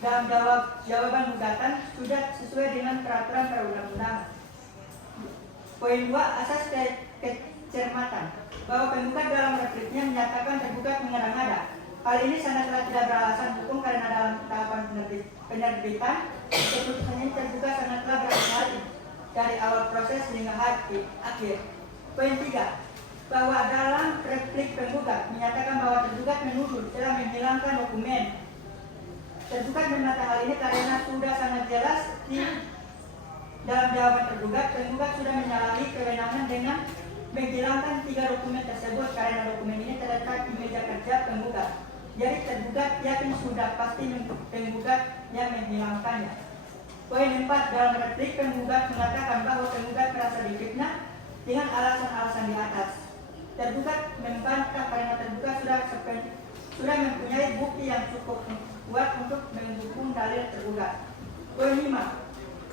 dalam jawaban gugatan sudah sesuai dengan peraturan perundang-undangan. Poin 2, asas kecermatan. Bahwa penggugat dalam repliknya menyatakan tergugat mengada-ngada. Hal ini sangatlah tidak beralasan hukum karena dalam tahapan penerbitan keputusan ini tergugat sangatlah berhati-hati dari awal proses hingga akhir. Poin 3, bahwa dalam replik penggugat menyatakan bahwa tergugat menuduh telah menghilangkan dokumen. Tergugat membantah hal ini karena sudah sangat jelas di dalam jawaban tergugat sudah menyalahi kewenangan dengan menghilangkan 3 dokumen tersebut karena dokumen ini terletak di meja kerja penggugat. Jadi tergugat yakin sudah pasti penggugat yang menghilangkannya. Poin 4, dalam replik penggugat mengatakan bahwa penggugat merasa difitnah dengan alasan-alasan di atas. Tergugat membantah karena tergugat sudah mempunyai bukti yang cukup kuat untuk mendukung dalil tergugat. Poin 5,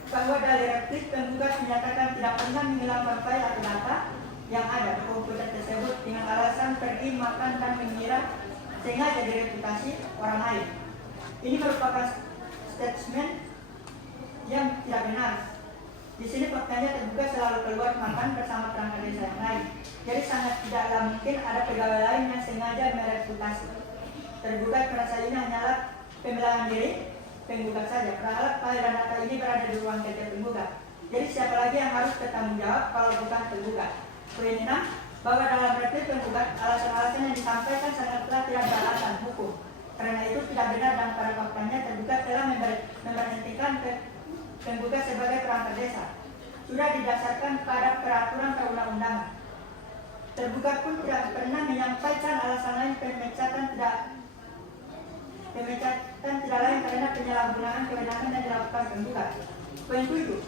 bahwa dari replik penggugat menyatakan tidak pernah menghilangkan file atau data yang ada di komputer tersebut dengan alasan pergi makan dan mengira sengaja direputasi orang lain. Ini merupakan statement yang tidak benar. Di sini faktanya tergugat selalu keluar makan bersama perangkat desa yang lain. Jadi sangat tidaklah mungkin ada pegawai lain yang sengaja mereputasi. Tergugat merasa ini hanyalah pembelaan diri penggugat saja. Padahal file dan data ini berada di ruang kerja penggugat. Jadi siapa lagi yang harus bertanggung jawab kalau bukan penggugat? Poin 6, bahwa dalam replik penggugat alasan-alasan yang disampaikan sangatlah tidak beralasan hukum. Karena itu tidak benar dan pada faktanya tergugat telah memberhentikan penggugat sebagai perangkat desa. Sudah didasarkan pada peraturan perundang-undangan. Tergugat pun tidak pernah menyampaikan alasan lain pemecatan tidak lain karena penyalahgunaan kewenangan yang dilakukan penggugat. Poin 7,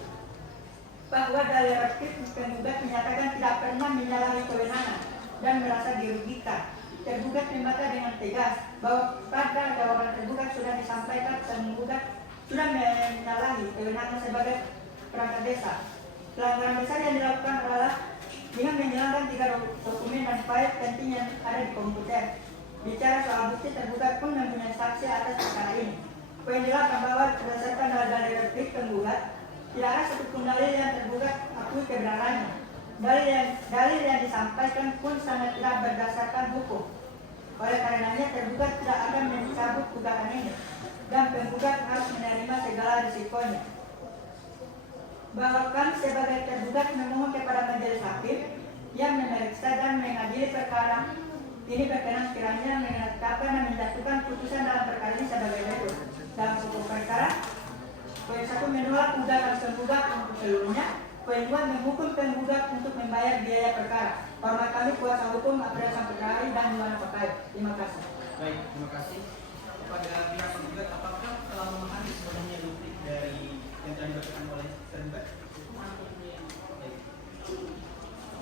bahwa dalil replik penggugat menyatakan tidak pernah menyalahi kewenangan dan merasa dirugikan. Tergugat membantah dengan tegas bahwa pada jawaban tergugat sudah disampaikan penggugat sudah menyalahi kewenangan sebagai perangkat desa. Pelanggaran besar yang dilakukan adalah dengan menghilangkan 3 dokumen dan file penting yang ada di komputer. Bicara soal bukti, tergugat pun mempunyai saksi atas perkara ini. Poin 8, bahwa berdasarkan dalil replik penggugat tidak ada satupun dalil yang tergugat akui kebenarannya. Dalil yang disampaikan pun sangat tidak berdasarkan hukum. Oleh karenanya tergugat tidak akan mencabut gugatan ini dan penggugat harus menerima segala risikonya. Bahwa kami sebagai tergugat memohon kepada majelis hakim yang memeriksa dan mengadili perkara ini berkenan kiranya menetapkan dan menjatuhkan putusan dalam perkara ini sebagai berikut. Dalam pokok perkara, poin 1, menolak gugatan penggugat untuk seluruhnya. Poin 2, menghukum penggugat untuk membayar biaya perkara. Hormat kami kuasa hukum April Sampedari dan Yuwana Pakai. Terima kasih. Baik, terima kasih kepada pihak penggugat. Apakah telah memahami sebenarnya duplik dari yang telah dibacakan oleh tergugat?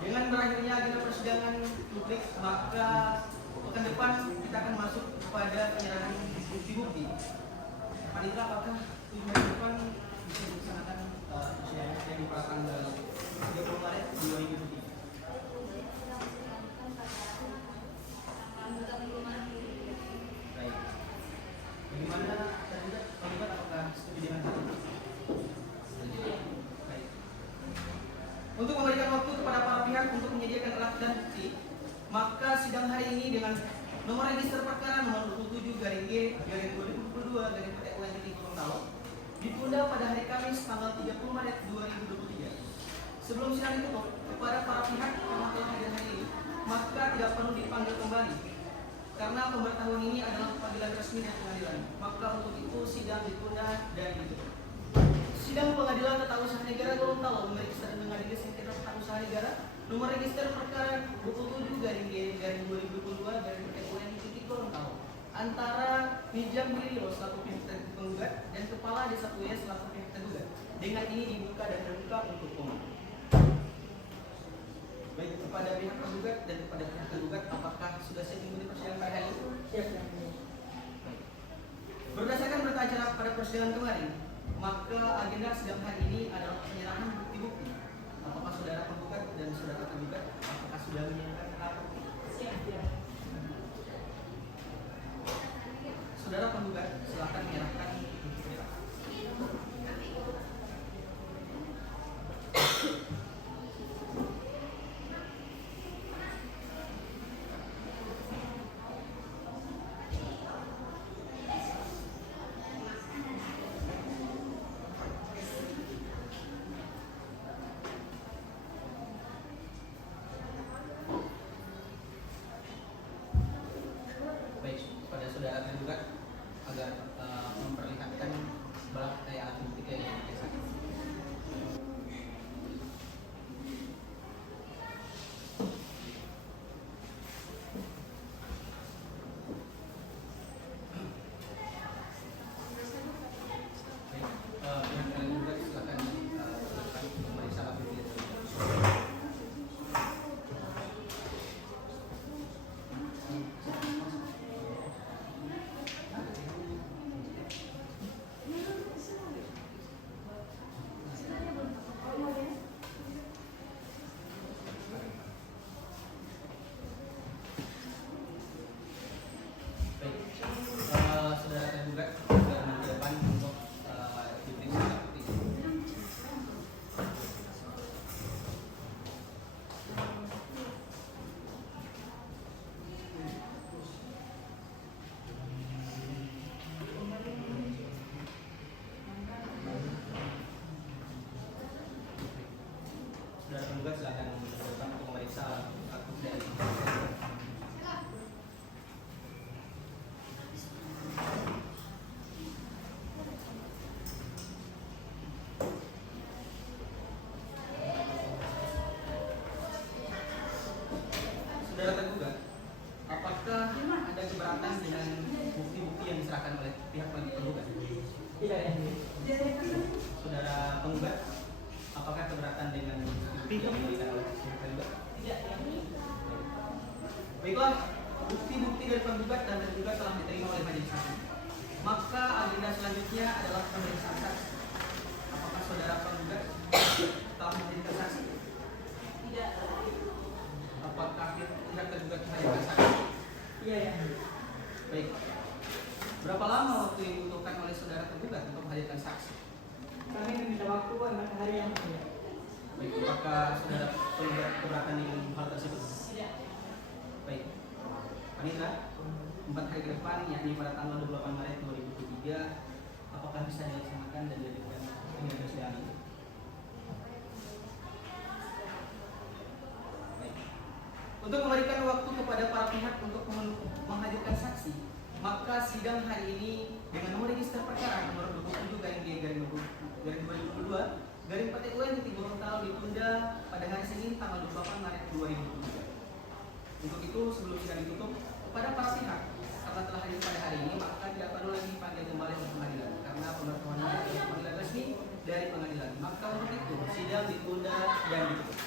Dengan berakhirnya agenda persidangan duplik, maka pekan depan kita akan masuk kepada penyerahan bukti-bukti. Panitra, apakah minggu depan bisa dilaksanakan persidangan yang pada tanggal 30 Maret 2023? Baik. Bagaimana tergugat? Apakah setuju dengan hal ini? Baik. Untuk memberikan waktu kepada para pihak untuk menyediakan alat dan bukti, maka sidang hari ini dengan nomor register perkara nomor 27/2022/PTUN ditunda pada hari Kamis tanggal 30 Maret 2023. Sebelum sidang ditutup, kepada para pihak yang telah hadir hari ini, maka tidak perlu dipanggil kembali karena pemberitahuan ini adalah panggilan resmi dari pengadilan. Maka untuk itu sidang ditunda dan ditutup. Sidang Pengadilan Tata Usaha Negara Gorontalo memeriksa dan mengadili sengketa tata usaha negara nomor register perkara 27/2022/PTUN Gorontalo antara Nijam Hilio selaku pihak penggugat dan Kepala Desa Kuya selaku pihak tergugat. Dengan ini dibuka dan terbuka untuk umum. Baik, kepada pihak penggugat dan kepada pihak tergugat, apakah sudah siap mengikuti persidangan pada hari ini? Siap. Berdasarkan berita acara pada persidangan kemarin, maka agenda sidang hari ini adalah penyerahan bukti-bukti. Apakah saudara penggugat dan saudara tergugat apakah sudah menyerahkan alat bukti? Saudara penggugat, silakan menyerahkan bukti. Apakah keberatan dengan bukti yang diberikan oleh saksi tergugat? Tidak. Baiklah, bukti-bukti dari penggugat dan tergugat telah diterima oleh majelis hakim. Maka agenda selanjutnya adalah pemeriksaan saksi. Apakah saudara penggugat telah menghadirkan saksi? Tidak. Apakah pihak tergugat menghadirkan saksi? Iya ya. Baik. Berapa lama waktu yang dibutuhkan oleh saudara tergugat untuk menghadirkan saksi? Kami meminta waktu 4 hari yang mulia. Baik, apakah saudara penggugat keberatan dengan hal tersebut? Tidak. Baik. Panitra, 4 hari ke depan, yakni pada tanggal 28 Maret 2023, apakah bisa dilaksanakan dan dilakukan dengan persidangan ini? Baik. Untuk memberikan waktu kepada para pihak untuk menghadirkan saksi, maka sidang hari ini dengan nomor register perkara nomor 27/2022 garing PTUN di Gorontalo ditunda pada hari Senin tanggal 28 Maret 2023. Untuk itu sebelum sidang ditutup, kepada para pihak karena telah hadir pada hari ini maka tidak perlu lagi dipanggil kembali ke pengadilan karena pemberitahuannya adalah panggilan resmi dari pengadilan. Maka untuk itu sidang ditunda dan ditutup.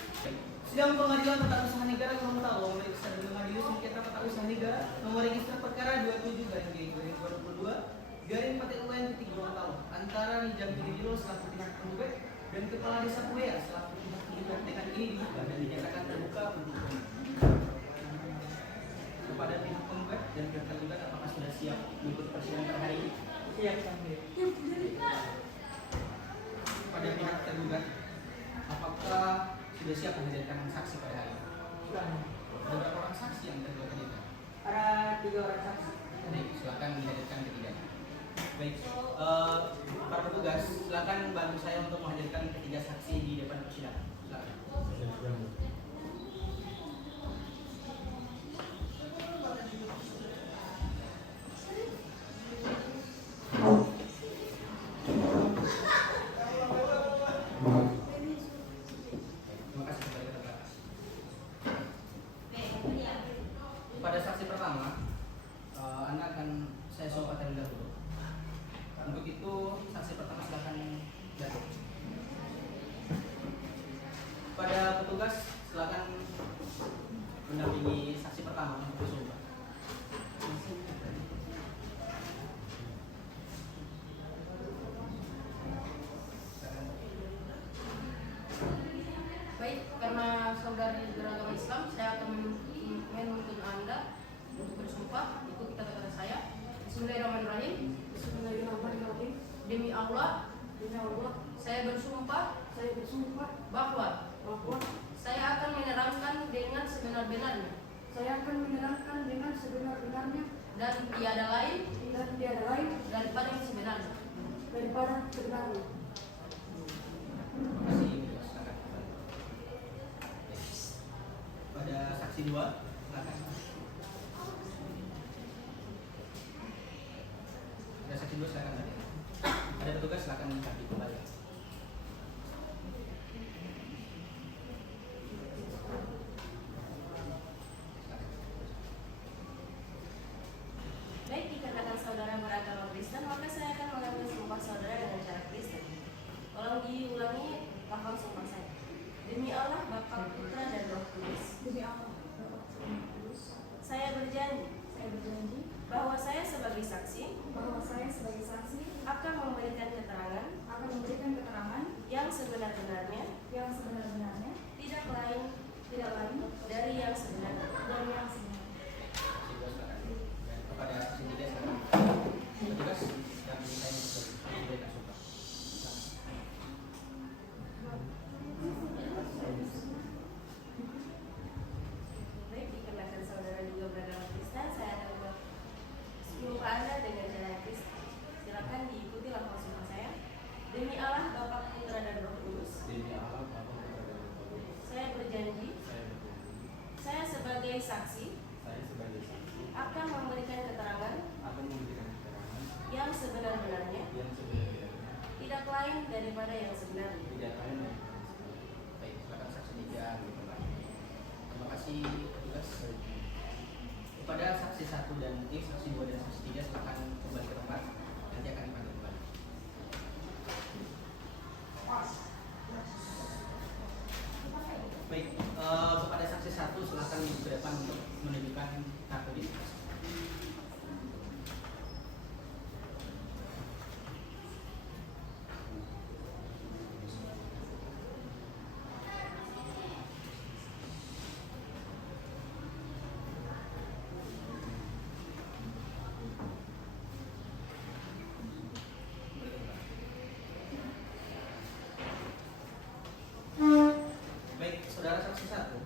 Sidang pengadilan tata usaha negara Gorontalo memeriksa dan mengadili sengketa tata usaha negara nomor register perkara 27/2022 garing PTUN di Gorontalo antara Nijam Hilibilo selaku pihak penggugat dan Kepala Desa Kuea selaku pihak penggugat dengan ini dibuka dan dinyatakan terbuka untuk umum. Kepada pihak penggugat dan pihak tergugat, apakah sudah siap mengikuti persidangan pada hari ini? Siap sampai. Kepada pihak tergugat, apakah sudah siap menghadirkan saksi pada hari ini? Sudah. Ada berapa orang saksi yang tergugat hadirkan? Ada 3 orang saksi. Baik, silakan dihadirkan ketiganya. Baik, para petugas, silakan bantu saya untuk menghadirkan ketiga saksi di depan persidangan. Silakan. Terima kasih kepada keterangan. Pada saksi pertama, Anda akan saya soal terlebih dahulu. Untuk itu, saksi pertama silakan datang. Pada petugas, silakan mendampingi saksi pertama untuk bersumpah. Baik, karena saudari beragama Islam, saya akan menuntut Anda untuk bersumpah. Ikuti kata-kata saya. Bismillahirrahmanirrahim. Bismillahirrahmanirrahim. Demi Allah, saya bersumpah bahwa saya akan menerangkan dengan sebenar-benarnya dan tiada lain daripada yang sebenarnya. Terima kasih. Silakan. Pada saksi dua, silakan. Ada saksi dua, silakan. Ada petugas, silakan mencari kembali. Baik, dikarenakan saudara beragama Kristen, maka saya akan mengambil sumpah saudara dengan cara Kristen. Tolong diulangi paham sumpah saya. Demi Allah, Bapa, Putra, dan Roh Kudus. Saya berjanji bahwa saya sebagai saksi akan memberikan keterangan yang sebenar-benarnya, tidak lain dari yang sebenarnya. Kepada saksi tiga, silakan. Petugas yang saya memberikan sumpah. Baik, dikarenakan saudara juga beragama Kristen, saya akan sumpah Anda dengan cara Kristen. Silakan diikuti lafaz sumpah saya. Demi Allah, Bapa, Putra, dan Roh Kudus. Saya berjanji, saya sebagai saksi akan memberikan keterangan yang sebenar-benarnya, tidak lain daripada yang sebenarnya. Baik, silakan saksi tiga. Terima kasih petugas. Kepada saksi satu dan saksi dua dan saksi tiga, silakan kembali ke tempat. Nanti akan dipanggil kembali. Baik, kepada saksi satu silakan maju ke depan untuk menunjukkan kartu identitas. Baik, saudara saksi satu,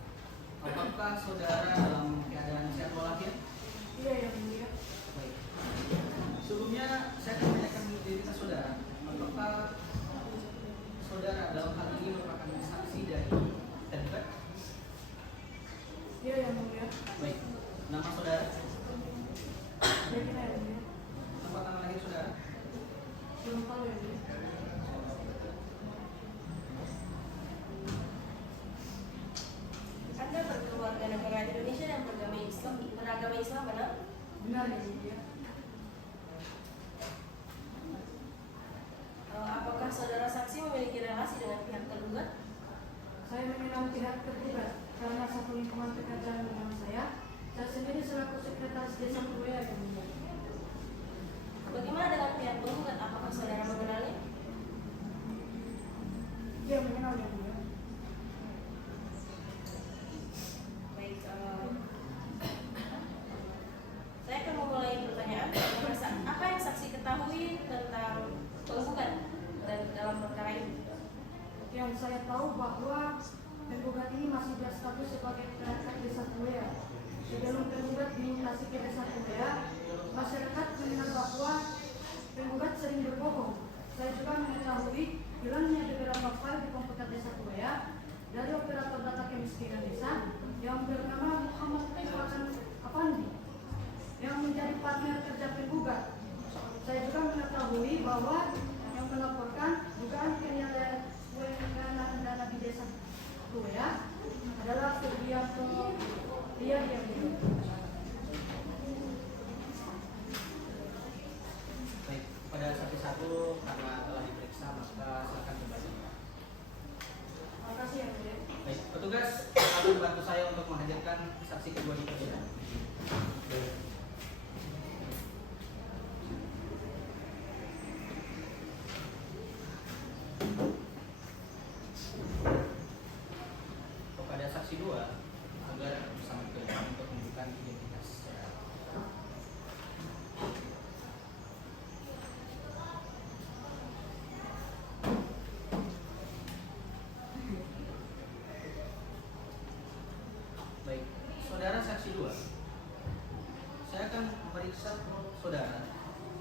apakah saudara dalam keadaan sehat walafiat? Iya yang mulia. Baik. Sebelumnya saya akan menanyakan identitas saudara. Apakah saudara dalam hal ini merupakan saksi dari tergugat? Iya yang mulia. Baik. Nama saudara? Regina yang mulia. Tempat tanggal lahir saudara? Belum tahu yang mulia. Anda berkeluarga negara Indonesia dan beragama Islam benar? Benar yang mulia. Apakah saudara saksi memiliki relasi dengan pihak tergugat? Saya mengenal pihak tergugat karena satu lingkungan pekerjaan dengan saya. Saya sendiri selaku sekretaris desa Kuya yang mulia. Bagaimana dengan pihak penggugat? Apakah saudara mengenalnya? Dia mengenal yang mulia. Baik, saya akan memulai pertanyaan. Apa yang saksi ketahui tentang penggugat dan dalam perkara ini? Yang saya tahu bahwa penggugat ini masih berstatus sebagai perangkat desa Kuya. Sebelum penggugat dimutasi ke desa Kuya, masyarakat mengenal bahwa penggugat sering berbohong. Saya juga mengetahui hilangnya beberapa file di komputer desa Kuya dari operator data kemiskinan desa yang bernama Muhammad Fakan Afandi yang menjadi partner kerja penggugat. Saya juga mengetahui bahwa yang melaporkan dugaan penyelewengan dana di desa Kuya adalah Sugiarto Riyadi. Baik, pada saksi satu karena telah diperiksa maka silakan kembali. Terima kasih yang mulia. Baik, petugas akan bantu saya untuk menghadirkan saksi kedua di persidangan. Kepada saksi dua agar bersama kita untuk menunjukkan identitas saudara. Baik, saudara saksi dua, saya akan memeriksa saudara.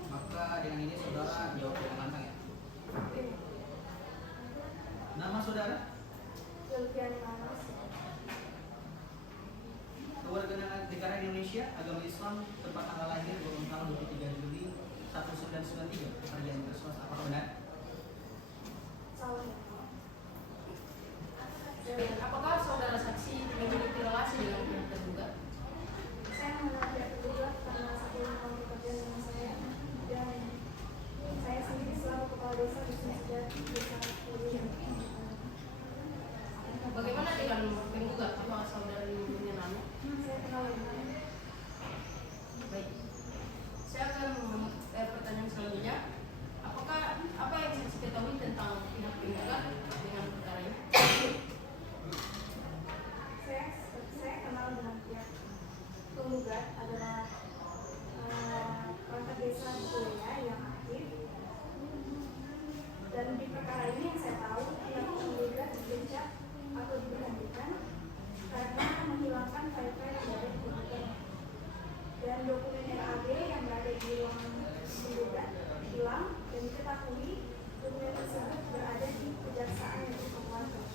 Maka dengan ini saudara jawab dengan lantang ya. Nama saudara? Keluarga negara Indonesia, agama Islam, tempat tanggal lahir, tanggal 23 Juli 1993, pekerjaan Kristus, apakah benar? Apakah saudara saksi memiliki relasi dengan pihak tergugat? Saya mengenal pihak tergugat karena satu lingkungan pekerjaan dengan saya dan saya sendiri selaku kepala desa di sini desa Kuya. Bagaimana dengan penggugat? Apakah saudari mengenalnya? Saya kenal dengan Baik. Saya akan pertanyaan selanjutnya. Apa yang saksi ketahui tentang pihak penggugat dengan perkara ini? saya kenal dengan pihak penggugat adalah perangkat desa Kuya yang aktif dan di perkara ini yang saya tahu pihak penggugat dipecat atau diberhentikan karena menghilangkan file-file yang berada di komputer dan dokumen RAB yang berada di ruangan penggugat hilang dan diketahui dokumen tersebut berada di kejaksaan negeri Kabupaten.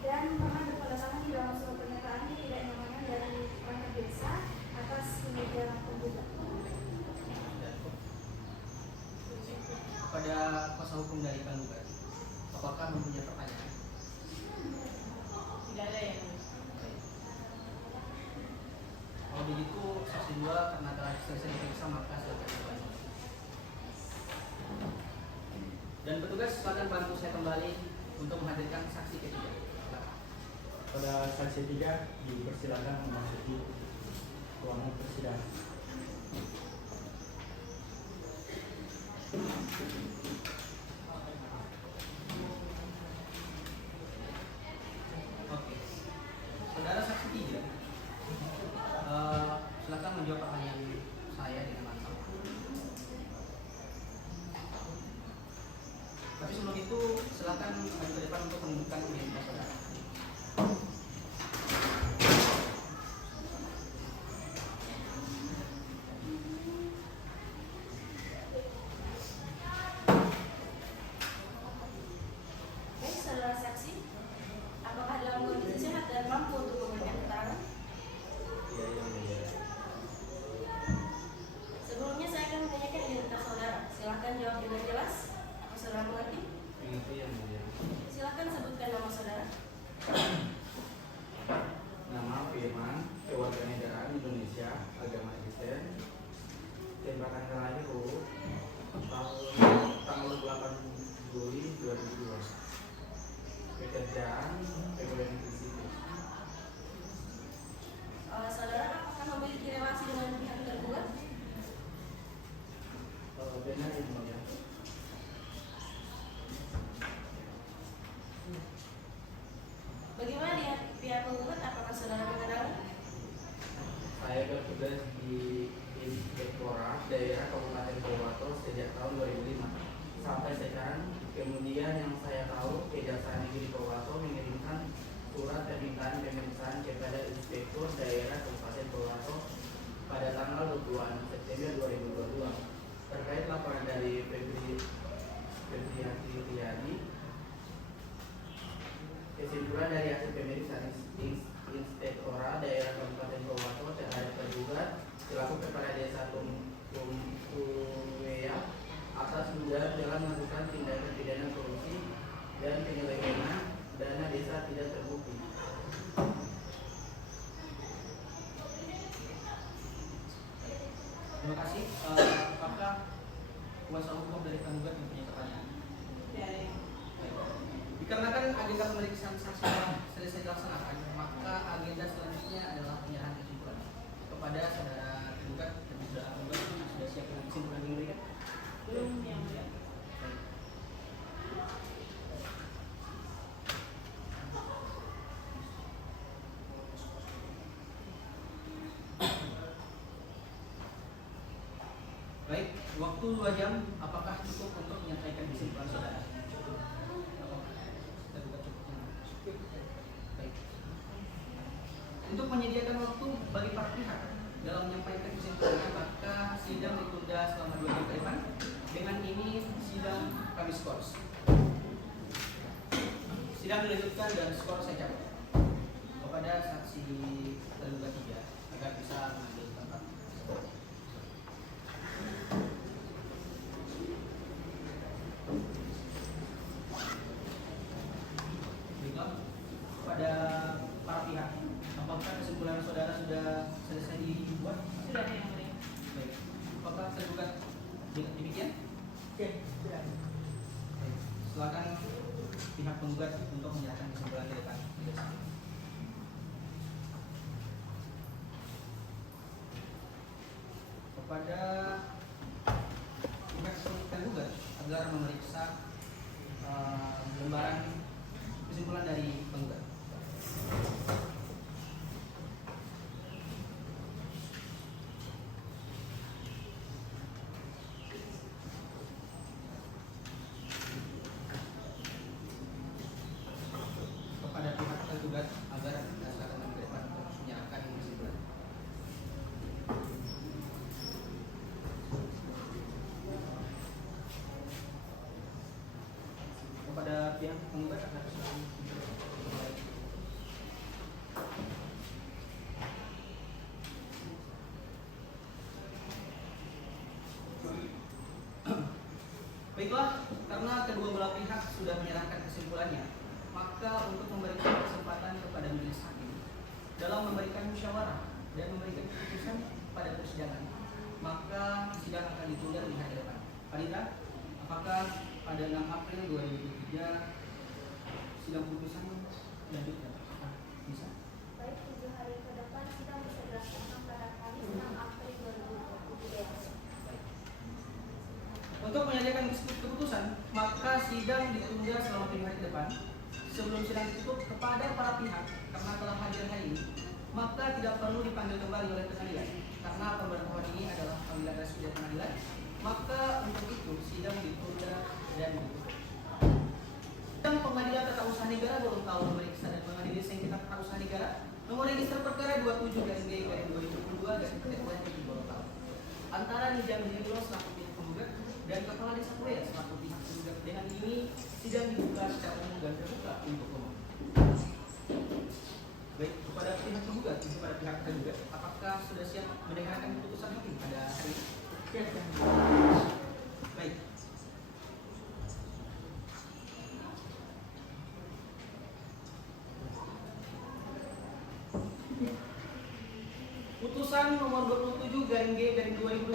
Dan pernah bertanda di dalam surat pernyataan tidak nyamannya dari perangkat desa atas kinerja penggugat. Pada kuasa hukum dari penggugat, apakah mempunyai pertanyaan? Tidak ada yang Kalau begitu saksi dua karena telah selesai diperiksa maka silakan kembali. Dan petugas silakan bantu saya kembali untuk menghadirkan saksi ketiga. Silakan. Pada saksi 3 dipersilakan memasuki ruangan persidangan. Oke. Saudara saksi 3, silakan menjawab pertanyaan saya dengan lantang. Tapi sebelum itu silakan maju ke depan untuk menunjukkan identitas saudara. Baik, saudara saksi, apakah dalam kondisi sehat dan mampu untuk memberikan keterangan? Iya, yang mulia. Sebelumnya saya akan menanyakan identitas saudara. Silakan jawab dengan jelas. Apa saudara mengerti? Mengerti yang mulia. Silakan sebutkan nama saudara. Nama Firman, kewarganegaraan Indonesia, agama Kristen, tembakan lahir tanggal 8 Juli 2002. Pekerjaan pegawai negeri sipil. Saudara apakah memiliki relasi dengan pihak tergugat? Benar yang mulia. Bagaimana dengan pihak penggugat? Apakah saudara mengenal? Saya bertugas di Inspektorat Daerah Kabupaten Purwakarta sejak tahun 2005 sampai sekarang. Kemudian yang saya tahu, Kejaksaan Negeri Purwakarta mengirimkan surat permintaan pemeriksaan kepada Inspektur Daerah Kabupaten Purwakarta pada tanggal 26 September 2022 terkait laporan dari Febri Haryadi. Kesimpulan dari hasil pemeriksaan Inspektorat Daerah Kabupaten Purwakarta terhadap tergugat selaku kepala desa Tumpuwea atas dugaan telah melakukan tindakan pidana korupsi dan penyelewengan dana desa tidak terbukti. Terima kasih. Apakah kuasa hukum dari penggugat mempunyai pertanyaan? Dari Baik. Dikarenakan agenda pemeriksaan saksi telah selesai dilaksanakan, maka agenda selanjutnya adalah penyerahan kesimpulan kepada saudara tergugat dan saudara penggugat. Sudah siap dengan kesimpulan yang diberikan? belum yang mulia. Baik. Baik, waktu 2 jam apakah cukup untuk menyampaikan kesimpulan saudara? Tergugat cukup. Baik. Untuk menyediakan waktu bagi para pihak dalam menyampaikan kesimpulannya, maka sidang ditunda selama 2 jam ke depan. Dengan ini sidang kami skors. Sidang dilanjutkan dan skor saya cabut kepada saksi tergugat 3 agar bisa mengambil tempat. Baiklah, kepada para pihak, apakah kesimpulan saudara sudah selesai dibuat? Sudah yang mulia. Baik. Apakah tergugat demikian? Oke, sudah. Baik. Silakan pihak penggugat untuk menyerahkan kesimpulan di depan. Kepada pihak tergugat agar memeriksa lembaran kesimpulan dari penggugat. Kepada pihak tergugat agar silakan maju ke depan untuk menyerahkan kesimpulan. Kepada pihak penggugat agar silakan kembali. Baiklah, karena kedua belah pihak sudah menyerahkan kesimpulannya, maka untuk memberikan kesempatan kepada majelis hakim dalam memberikan musyawarah dan memberikan keputusan pada persidangan, maka sidang akan ditunda di hari depan. Panitra, Apakah pada 6 April 2003 sidang putusan lanjutkan? Bisa? Baik, 7 hari ke depan sidang bisa dilaksanakan pada Kamis 6 April 2023. Untuk menyediakan keputusan, maka sidang ditunda selama 5 hari ke depan. Sebelum sidang ditutup kepada para pihak karena telah hadir hari ini, maka tidak perlu dipanggil kembali oleh pengadilan karena pemberitahuan ini adalah panggilan resmi dari pengadilan. Maka untuk itu sidang ditunda dan ditutup. Sidang Pengadilan Tata Usaha Negara Gorontalo memeriksa dan mengadili sengketa tata usaha negara nomor register perkara 27/G/2022 Gorontalo antara Nijam Hililo selaku pihak penggugat dan Kepala Desa Kuya selaku pihak penggugat. Dengan ini sidang dibuka secara umum dan terbuka untuk umum. Baik, kepada pihak penggugat, kepada pihak tergugat, apakah sudah siap mendengarkan keputusan hakim pada hari ini? Siap. Baik. Putusan nomor 27/G/2022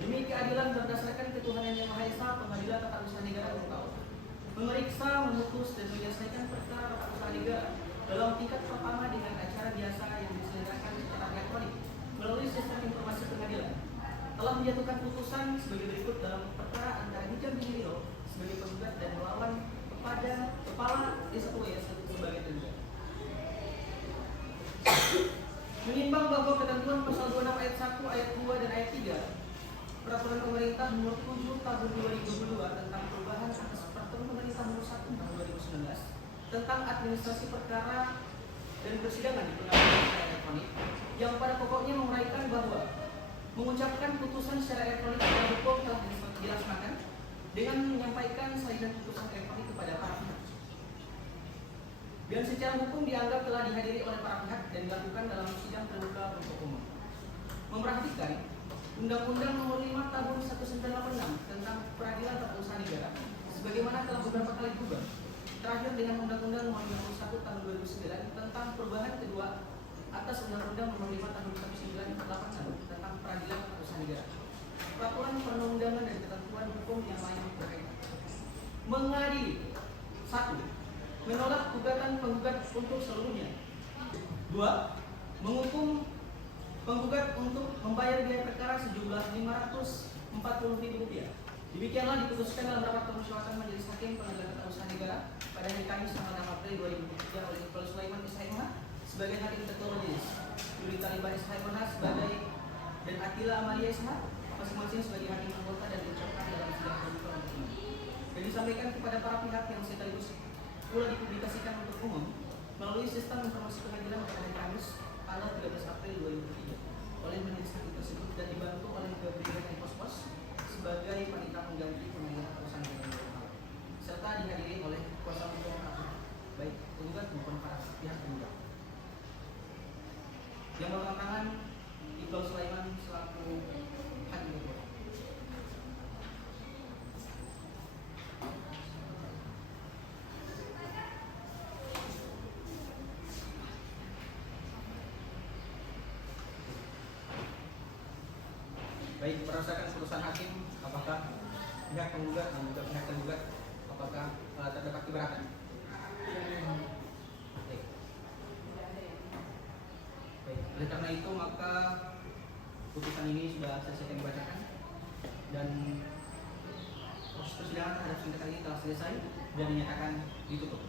demi keadilan berdasarkan ketuhanan yang Maha Esa, Pengadilan Tata Usaha Negara Gorontalo memeriksa, memutus dan menyelesaikan perkara tata usaha negara dalam tingkat pertama dengan acara biasa yang diselenggarakan secara elektronik melalui sistem informasi pengadilan. Telah menjatuhkan putusan sebagai berikut dalam perkara antara Nijam Hililo sebagai penggugat dan melawan kepada Kepala Desa Kuya sebagai tergugat. Menimbang bahwa ketentuan pasal 26 ayat 1, ayat 2 dan ayat 3 Peraturan Pemerintah Nomor 7 Tahun 2022 tentang perubahan atas Peraturan Pemerintah Nomor 1 Tahun 2019 tentang administrasi perkara dan persidangan di pengadilan secara elektronik, yang pada pokoknya menguraikan bahwa mengucapkan putusan secara elektronik secara hukum telah dilaksanakan dengan menyampaikan salinan putusan elektronik kepada para pihak. Dan secara hukum dianggap telah dihadiri oleh para pihak dan dilakukan dalam sidang terbuka untuk umum. Memperhatikan Undang-Undang Nomor 5 Tahun 1986 tentang Peradilan Tata Usaha Negara, sebagaimana telah beberapa kali berubah. Terakhir dengan Undang-Undang Nomor 51 Tahun 2009 tentang perubahan kedua atas Undang-Undang Nomor 5 Tahun 1986 tentang Peradilan Tata Usaha Negara. Peraturan perundang-undangan dan ketentuan hukum yang lain berkaitan. Mengadili 1. Menolak gugatan penggugat untuk seluruhnya. 2. Menghukum penggugat untuk membayar biaya perkara sejumlah Rp540.000. Demikianlah diputuskan dalam rapat permusyawaratan Majelis Hakim Pengadilan Tata Usaha Negara pada hari Kamis tanggal 6 April 2003 oleh Iqbal Sulaiman SHMH sebagai hakim ketua majelis, Yuri Talibah SHMH sebagai dan Atila Amalia SH masing-masing sebagai hakim anggota dan diucapkan dalam sidang terbuka untuk umum. Dan disampaikan kepada para pihak yang sekaligus pula dipublikasikan untuk umum melalui sistem informasi pengadilan pada hari Kamis tanggal 13 April 2003 oleh majelis hakim tersebut dan dibantu oleh Gabriel Pos sebagai panitia pengganti Pengadilan Tata Usaha Negara Gorontalo serta dihadiri oleh kuasa hukum baik penggugat maupun para pihak penggugat. Yang memegang tangan Iqbal Sulaiman selaku hakim ketua. Baik, berdasarkan putusan hakim, apakah pihak penggugat dan juga pihak tergugat apakah terdapat keberatan? Baik. Baik, oleh karena itu maka putusan ini sudah selesai dibacakan dan proses persidangan terhadap sengketa ini telah selesai dan dinyatakan ditutup.